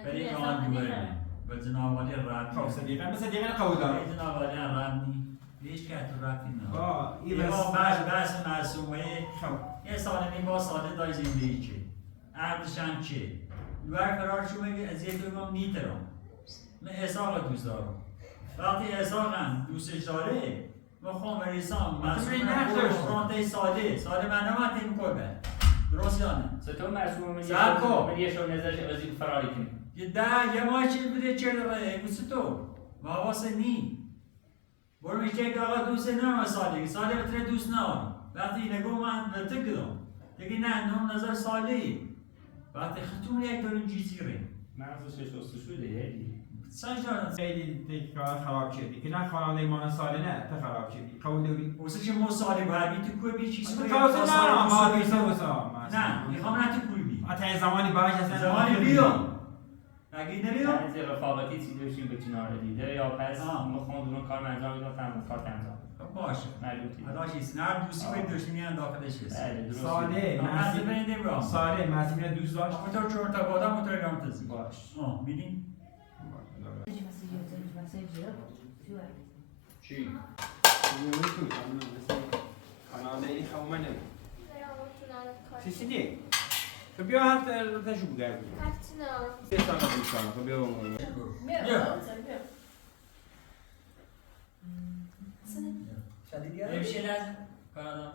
برای آن دوره به جنابالی رد خب صدیقه مثل صدیقه قبول دارم به جنابالی رد نی هیچ که تو رفتی نه با این بس معصومه یه سال نیم با ساده دای زندگی چه عقلش هم چه دوار فرار شو میگه از یک دوم نیترم من احساق دوست دارم وقتی احساق هم دوستش داره ما خواهم ریسان معصومه فرانته ساده من نمت این کنه درست یا نه؟ ستون مرسوم سرکو. من یه شو نظرش ازی فراری کنی یه ماچی بده چرا تو واسه نی برو میشه که آقا دوست نه ساله بتره دوست نه وقتی نگو من تکدم دیگه نه نظر ساله وقتی خطوم یک داریم جیزیره مغزش شسته شده هی سجدان خیلی کار خراب شدی که نه خانواده ما ساله نه تو خراب شدی قبول داری؟ واسه چه مو ساله باید بی تو کوی بی چیزی تو نه ما بیسا نه میخوام نه تو کوی بی حتی زمانی باش اصلا زمانی بیام اگه نمیام از رفاقتی چیزی داشتیم به کنار دیده یا پس میخوام دورون کار انجام میدم تمام کار انجام باشه معلومه حالا چیز نه دوستی به داشتنی هم داخلش هست بله درست ساله مزه بینده برام ساله مسئول دوست داشت موتور چون تا بادا موتور گام تزی باش ببین چی؟ خانواده این خواهمه نمی چیزی دی؟ تو بیا حتی تشو بگرد سه سال دوستان تو بیا نمیشه لازم کانادا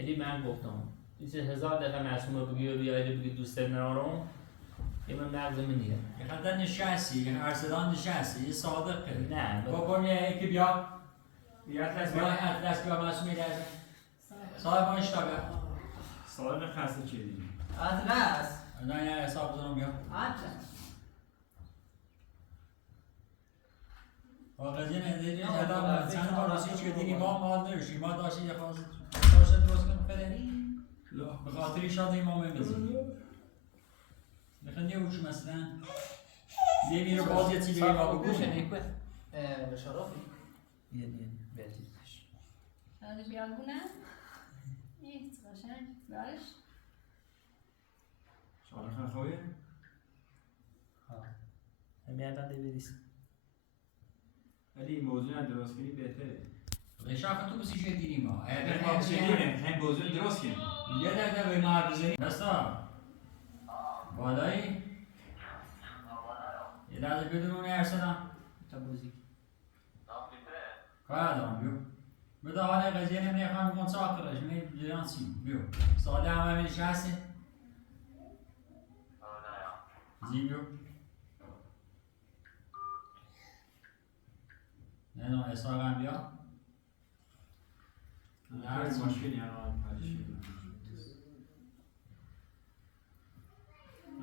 علی من گفتم چیزی 1000 دفعه معصومه بگی و بیایید بگی دوست ندارم یه من مغز من نیه خدا نشستی ارسلان نشستی یه صادقه نه بابا میگه که بیا اطلس بیا معصومی لازم صاحب ما اشتاقه سال خاصه چی دی؟ اطلس نه یه حساب بزنم بیا اطلس آقازین ادهی جدا چند بار روزی چه دیگه ما مال نمیشیم ما داشتیم یه خواست درست کنم فلانی به خاطری شاد امام بزنیم بخواه نیوچ مثلا یه میره باز یه چیزی ما بگوشن به شرافی یه بلدیش هذا بيعرفونا؟ ايه عشان بعرفش شارخ خویه؟ همین الان بریز ولی موضوع درست کنی بهتره رشاق تو بسی چه دیدیم ما هم موضوع درست کنی یه دقیقه به ما بزنیم بستا بالایی یه لحظه بدون ارسلان تا بوزی کار دارم بیو بده حالا قضیه نمیده خواهم کن ساکرش می جرانسی بیو ساله همه میشه هستی زی بیو نه نه اصلا هم بیا هر مشکلی الان حلش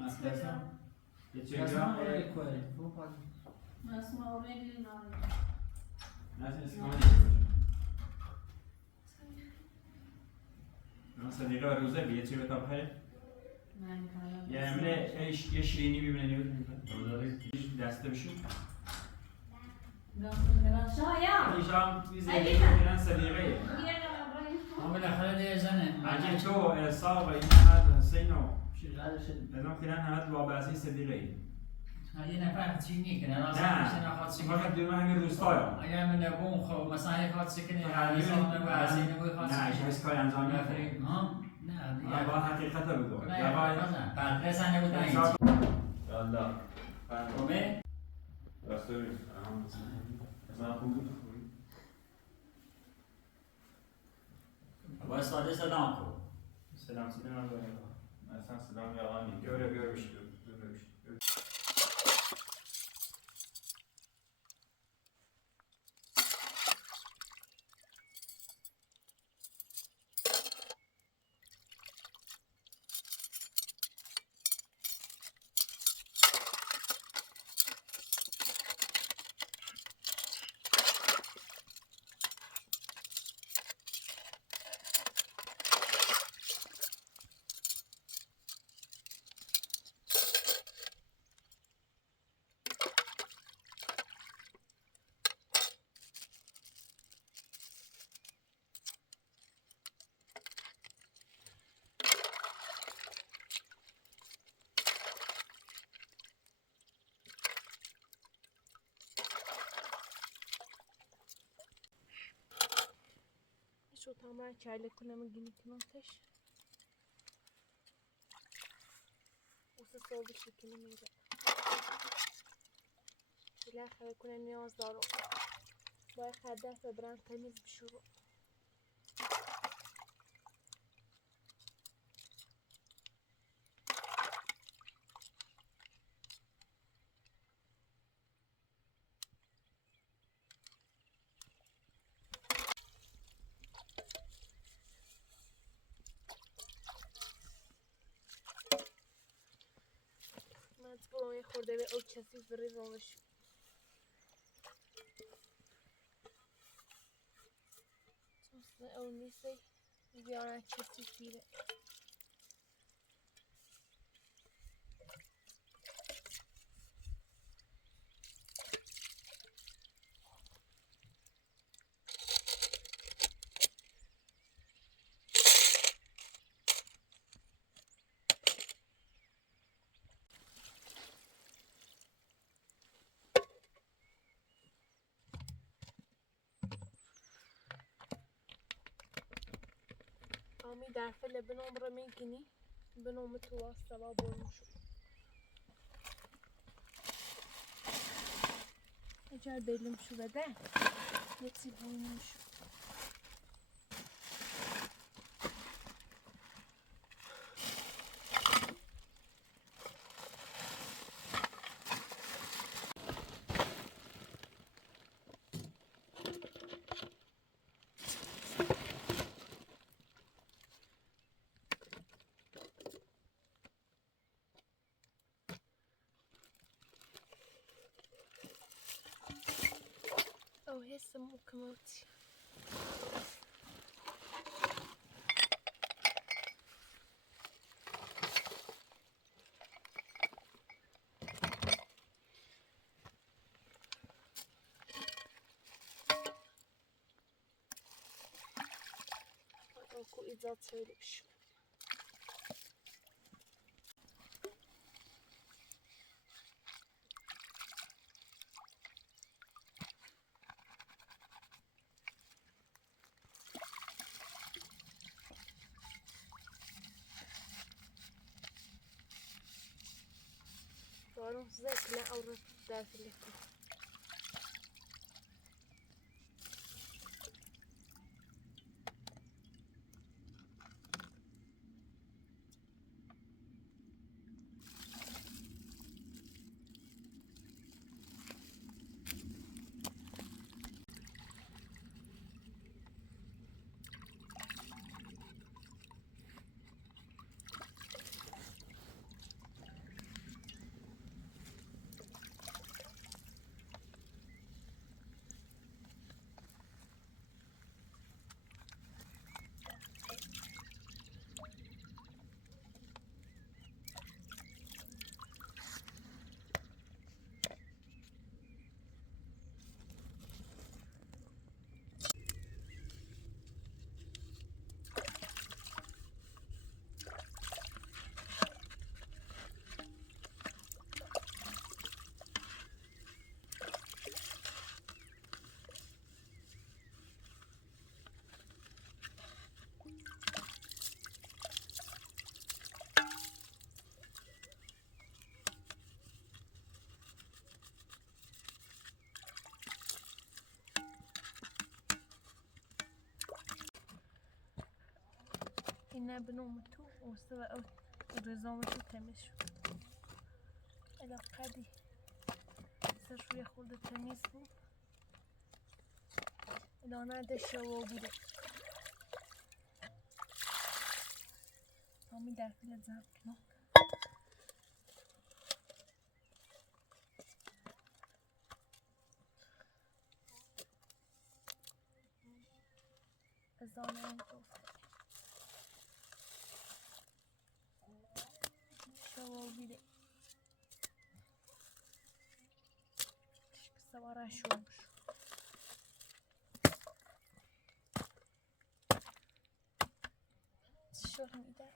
اصلا یه چه اصلا گرام برای کوری ما اسمه اوريدي نه صدیقه روزه بیه چی بتا بخیر یه امره یه شیرینی بیمونه نیوز دسته بشو ایشان بیزه بیرن صدیقه ما بالاخره دیگه زنه اگه تو احساب این هد حسین و چقدر شد ازم خیلی هد وابسته صدیقه یه نفر چینی کنه نه فقط دوم همین روستایا اگر من نبون خب مثلا یک خاطر سکنه نه ایش کاری انجام نفری نه با حقیقت بگو نه پرترس هم نبود نه الله رومه راستوری مثلا خوبی باید ساده سلام کن سلام سلام مثلا سلام یا آنی بیاره بشید شو تمام çayla kulağıma ginik noteş. Usta soldu şekilde miydi? بالاخره کنه نیاز دارم باید هدف ببرم تمیز بشورم خورده به او کثیف ریزانش. توسن او نیستی زیانه کثیفیره. آمی در فل بنام را میگینی بنام تو واسه با برمشو اجار دیلم شو بده یتی برمشو او هسه مكموتي اكو اذا تصير بشو دارو زيت لا او رفض في اللحم إنها بنومته وسواء رزومته تمشي إلى قدي صار شوية خلد تميز بو إلى أنا دشة وبوده همي دافع لزهق كنا الزانة ينطوف شوابيده سوارا شومش شو میده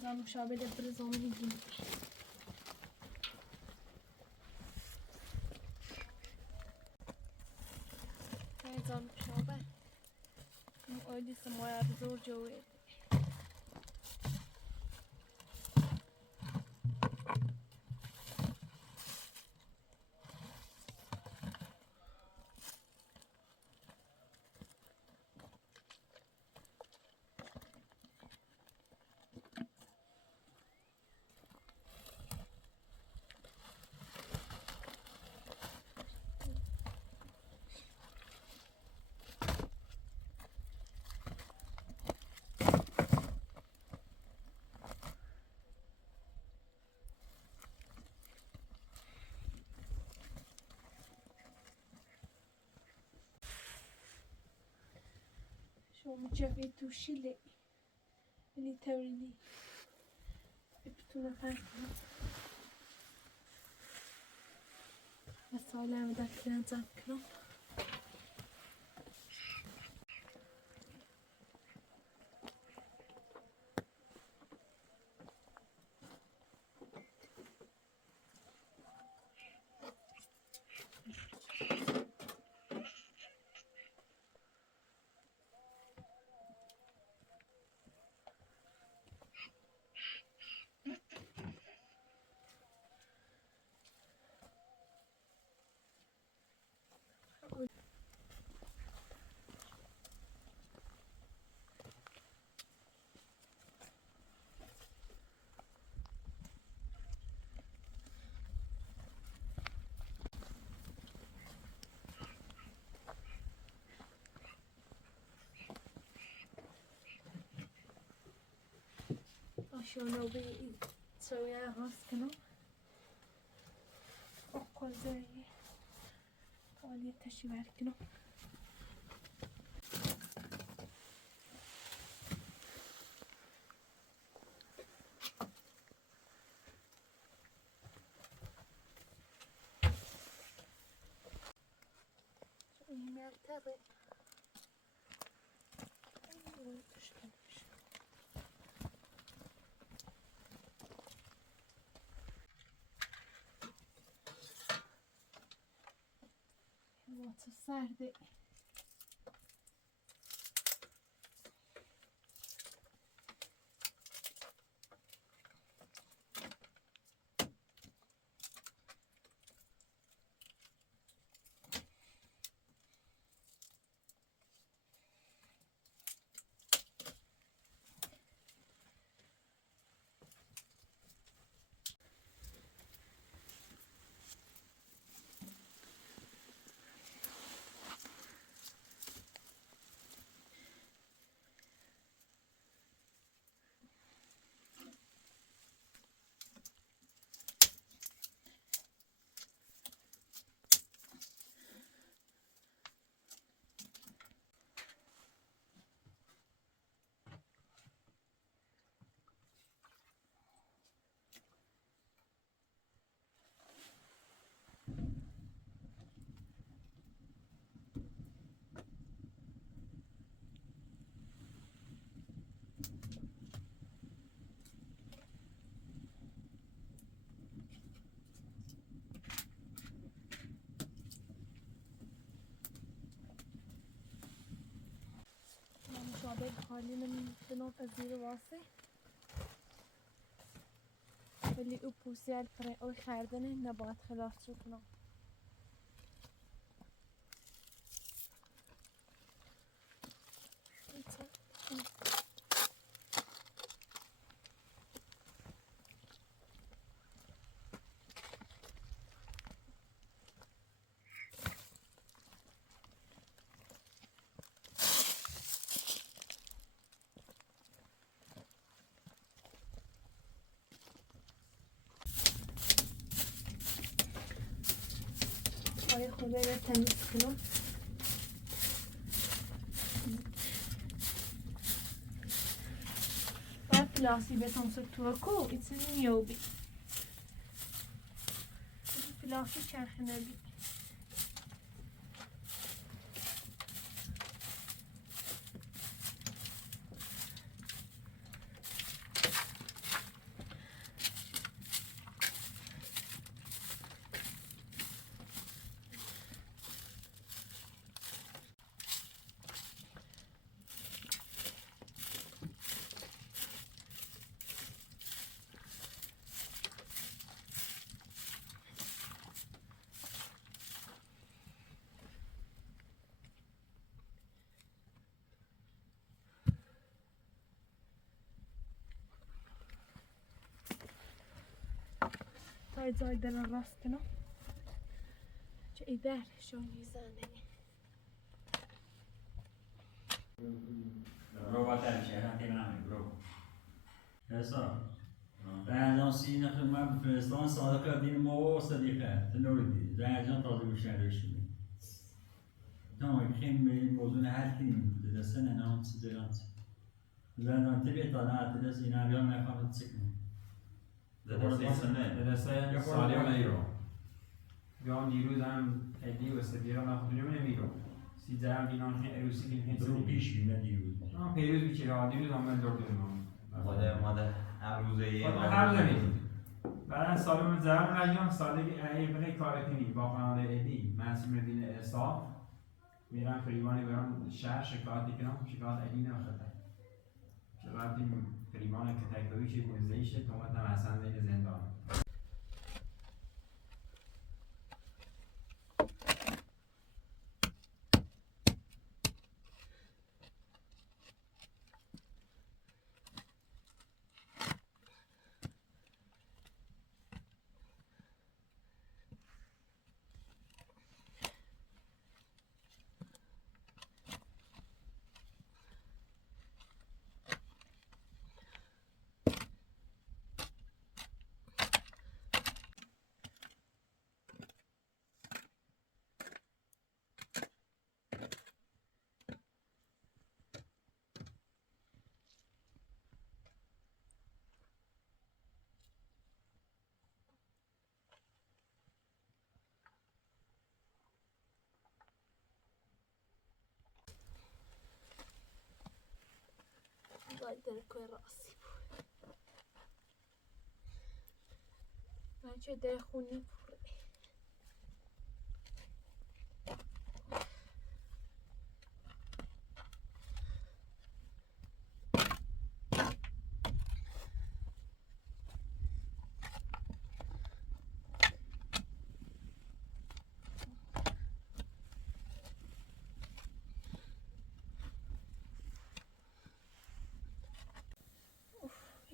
نظام مشابه لبرزومي هجين نظام مشابه مؤدي سموية بزور جوي شو مجفي توشيلي اللي توريلي بتونا فاكهة بس على مدى كنا نذكره شلون تسويها غسل أقل زي ولي تشي باركنو يمرتبط سرده مشابه حالي من بنوم الزيرو واسي اللي أبوسي على الفريق أو خاردني نبغى خلاص شو كنا هاي خلينا تميز كنا پلاسی به تمسک توکو ایتسنی میوبی پلاسی چرخنه بی های زایدن راست کنم چه ایدر شون میزنه برو با ترکیه هم تیم همین برو حساب رنجان سینه خدمت فرستان صادق دین ما و صدیقه تنوری رنجان تازه گوشن رشیدی تمام خیم به این موضوع هر کیم دسته نه سیدرانت زندان تبی تا نه تدس این آبیان نخواهد سکنه دسته سالم ایرو بیان دیروز هم ادی و سدیرا من خودم نمیرو 13 هم دینان خیلی عروسی دین خیلی رو پیش بینه دیروز پیروز بیچاره دیروز هم من دور ماده هر روزه یه هر زمین بعد سالم زرم رجام ساده ایبقی کار کنی با قناه ادی معصوم دین احساب میرم فریبانی برام شهر شکایتی کنم شکایت ادی نمیخطه رفتیم فریبان که تکتویش موزهیشه تومتم اصلا بین زندان زایدن کوی راسی بود من چه در خونی پوره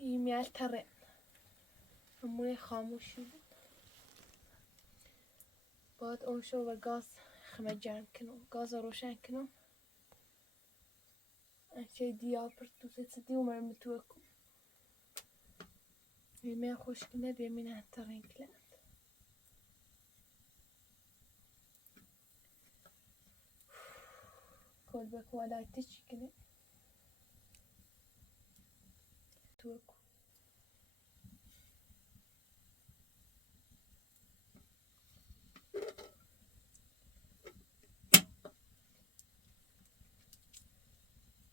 ایمیل تره همون خاموشی بود بعد اون شو و گاز خمه جمع کنم گاز روشن کنم چه دیا پر تو ست دی عمر متوکو ایمیل خوش کنه دیمین ترین کلند کل بکو علایتی چی کنه توکو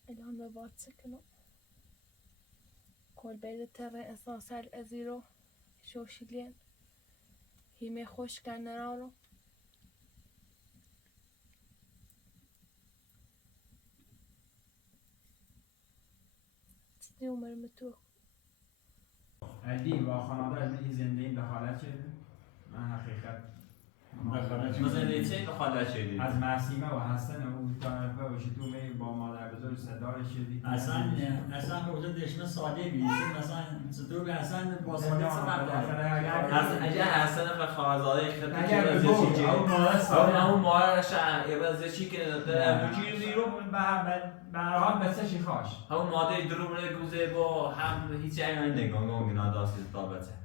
الان به باد سکنم کل بید تر انسان سر ازیرو شوشیلین هیمه خوش کنن رو ستی عمر متو ادی با خانواده از این زندگی دخالت شده من حقیقت زندگی چه دخالت شدی؟ از معصومه و حسن و اون طرفه و شتومه با مادر بزرگ صدار شدی اصلا موجود دشمن ساده بیشتر مثلا چطور به اصلا با ساده سبب داره اگه حسن و خواهرزاده خدمت اگر به گفت اون مادرش عوض چی که داره چی زیرو به هر حال بسه شی خواش همون ماده درون گوزه با هم هیچ عینی نگاه گنا داستی دابته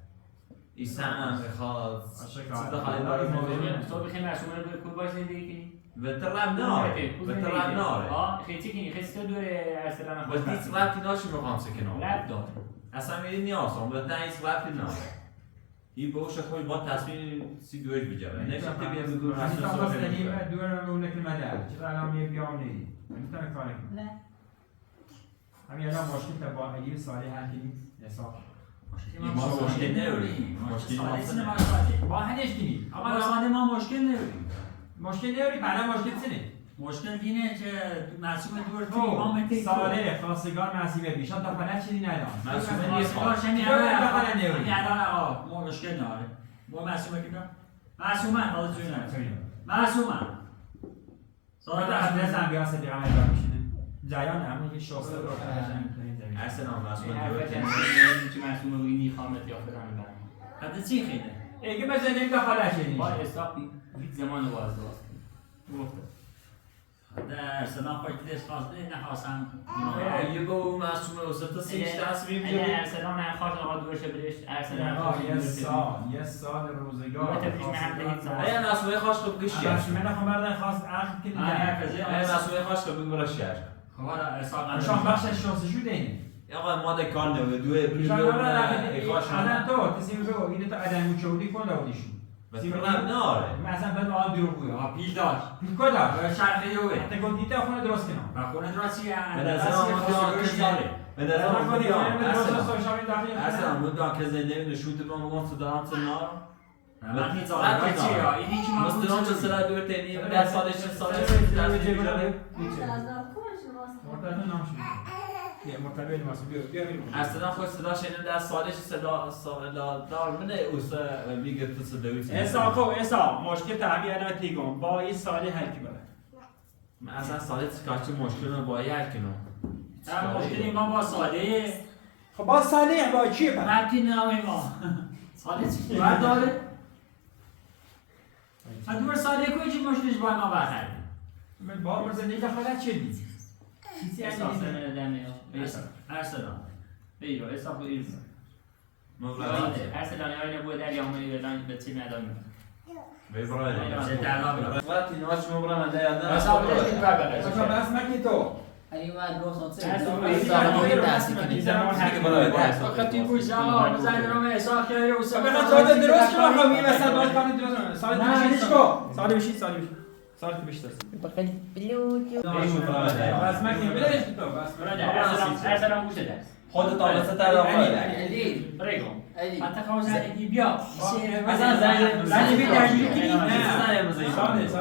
ایسان خواهد صدا خواهد تو بخیر معصومه رو کوی باش زندگی کنی؟ وترم ناره وترم ناره خیلی کنی خیلی تو دور ارسلان باز دیت وقتی ناشی میخوام سکنم رب دار اصلا میری نیازم و نه ایست وقتی ناره این بوش خوی با تصمیم سی دوش بجاره نمیشه بیا بگو حسن صحبت کنیم دور مونه که مدر چرا الان یه بیام نیدی میتونه کاری کنم نه همین الان مشکل تا با علی صالح حل کنیم حساب ما مشکل نداریم با هنش کنیم آقا ساده ما مشکل نداریم مشکل نداری بعدا مشکل سنه مشکل اینه که معصوم دور تو امام تی صالح خواستگار معصومه بیشان تا فلت چیزی ندارم معصومه نیست الان آقا ما مشکل نداره ما معصومه که معصومه حالا چون معصومه صالح آدرس انبیاء صدیقه ایران میشینه جریان همون که شخص رو اصلا معصومه حرفت دور که معصومه بگی نیخامت یا فران برم حتی چی خیلی اگه مثلا نمیخواد چنین با حساب بیت زمان واز گفته در سلام خواهی دیش خواست نخواستم یه با اون معصومه وسط سیش تصمیم اگه گیره ارسلان نخواست آقا دوشه بریش ارسلان یه سال روزگار اگه معصومه خواست تو بگیش شهر من نخوام بردن خواست عقد که اگه معصومه خواست تو بگیش شهر خواهر ارسال شان بخش شانسی شده اینه آقا ما کار نمید دوه بلیون الان تو تصمیم بگو اینه تا عدم چودی کن داودیشون بسیم رم ناره مثلا بعد آن دروغ ها پیل داشت پیل کدا شرقی اوه حتی گفتی تا خونه درست کنم و خونه درستی به نظر من کزاره به نظر من اصلا که زنده نشوده با مگم تو دارم نار من میذارم چی ها اینی که ما مستران چه سر دو تنی ده سالش سالش اصلا خود صدا شنیدم در سالش صدا دار منه اوسا میگه تو صدایی ایسا مشکل تعبیه الان تیگم با این سالی هر کی بره من اصلا سالی چه مشکل رو با یک کنم مشکلی ما با ساله خب با سالی با چیه بره؟ مرکی نامی ما ساله چی باید داره؟ من دور ساله کوی چی مشکلش با ما بخریم من با مرزنی دخالت چه نیست؟ چیزی حساب سنه دمی ارسلان بیرو حساب ایرو ارسلان های نبود در یامونی بدن به تیم ندام ببرای در رابطه وقتی نواش مبرم من یاد نه حساب بدهش این ببره بس مکی تو اگه من گفت وقتی بوی زمان بزنی رو احساس خیلی و سبب سال درست که ما می مثلا باید کنه درست سال سال که بیشتر بخیلی بلود بس مکی بلش تو بس ارسلان گوشه دست خودت آلسه تر آقای ریگم حتی خواه زندگی بیا مثلا زنی بی درجیلی کنی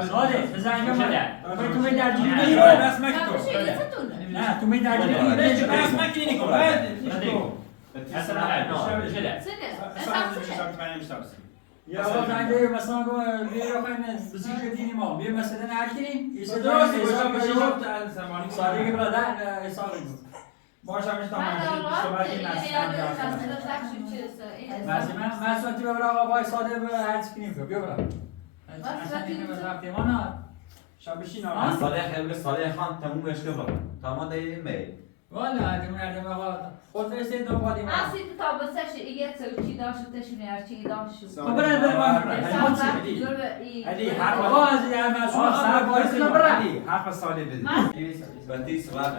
ساله بزنی بیا مادر تو می درجیلی کنی بس مکی تو نه تو می درجیلی کنی بس مکی نیکو بعد ارسلان گوشه دست یا آقا زنده مثلا گو بیا خواهیم بزیج دینی ما بیا مثلا نهر کنیم ایسا درست حساب باشه بشیم ساله که برادر حساب بود باشه همش تمام من ساعتی ببرم آقا بای ساده به هرچی کنیم بیا برم وقتی ما نه شبشی صالح خیلی صالح خان تمومش کرد تا ما دیدیم می والا هردیم هردیم آقا خود فرسته دو بادیم اصلی تو تابستش ایگه چی داشت تشونی هرچی داشت خب برای برم علی حرف آقا از این مسئول سر باید کنم برم علی حرف سالی بده بندی سواب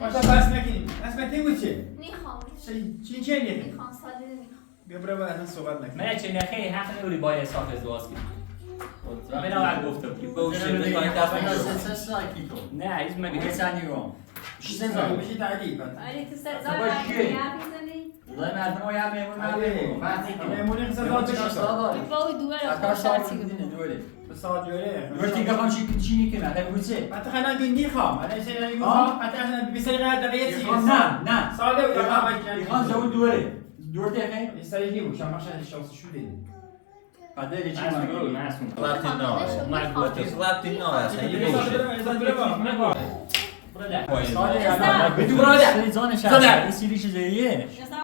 باشه بس نکنیم اسمت این بود چه؟ نیخوام چی نیخوام؟ نیخوام سالی نیخوام بیا برای باید اصلا صحبت نکنیم من چه نخی حق نوری با حساب ازدواج کنیم من اول گفتم به اون شکل کنید دفعه نه هیچ مگه یه ثانی رو بشی تعلیب علی تو سر بابا دار چیه؟ حرف میزنی؟ والله مردم ها یه میمون میمونی خیلی داد بشی باوی دوباره اکار خوش سال هرچی بودین دوره ساعت جوره دوره که خواهم چی کنه هده بوده حتی خیلی نگی نیخوام حتی خیلی نیخوام حتی خیلی بسری قرار دقیقه چیه نه ساله و ایخان زود دوره دور تخه این سری نیو شما شاید شانس شو دیدی بعد دیگه چی معصوم رابطی نه رابطی نه اصلا یه به تو براده سری زانش هست این سیری چیزیه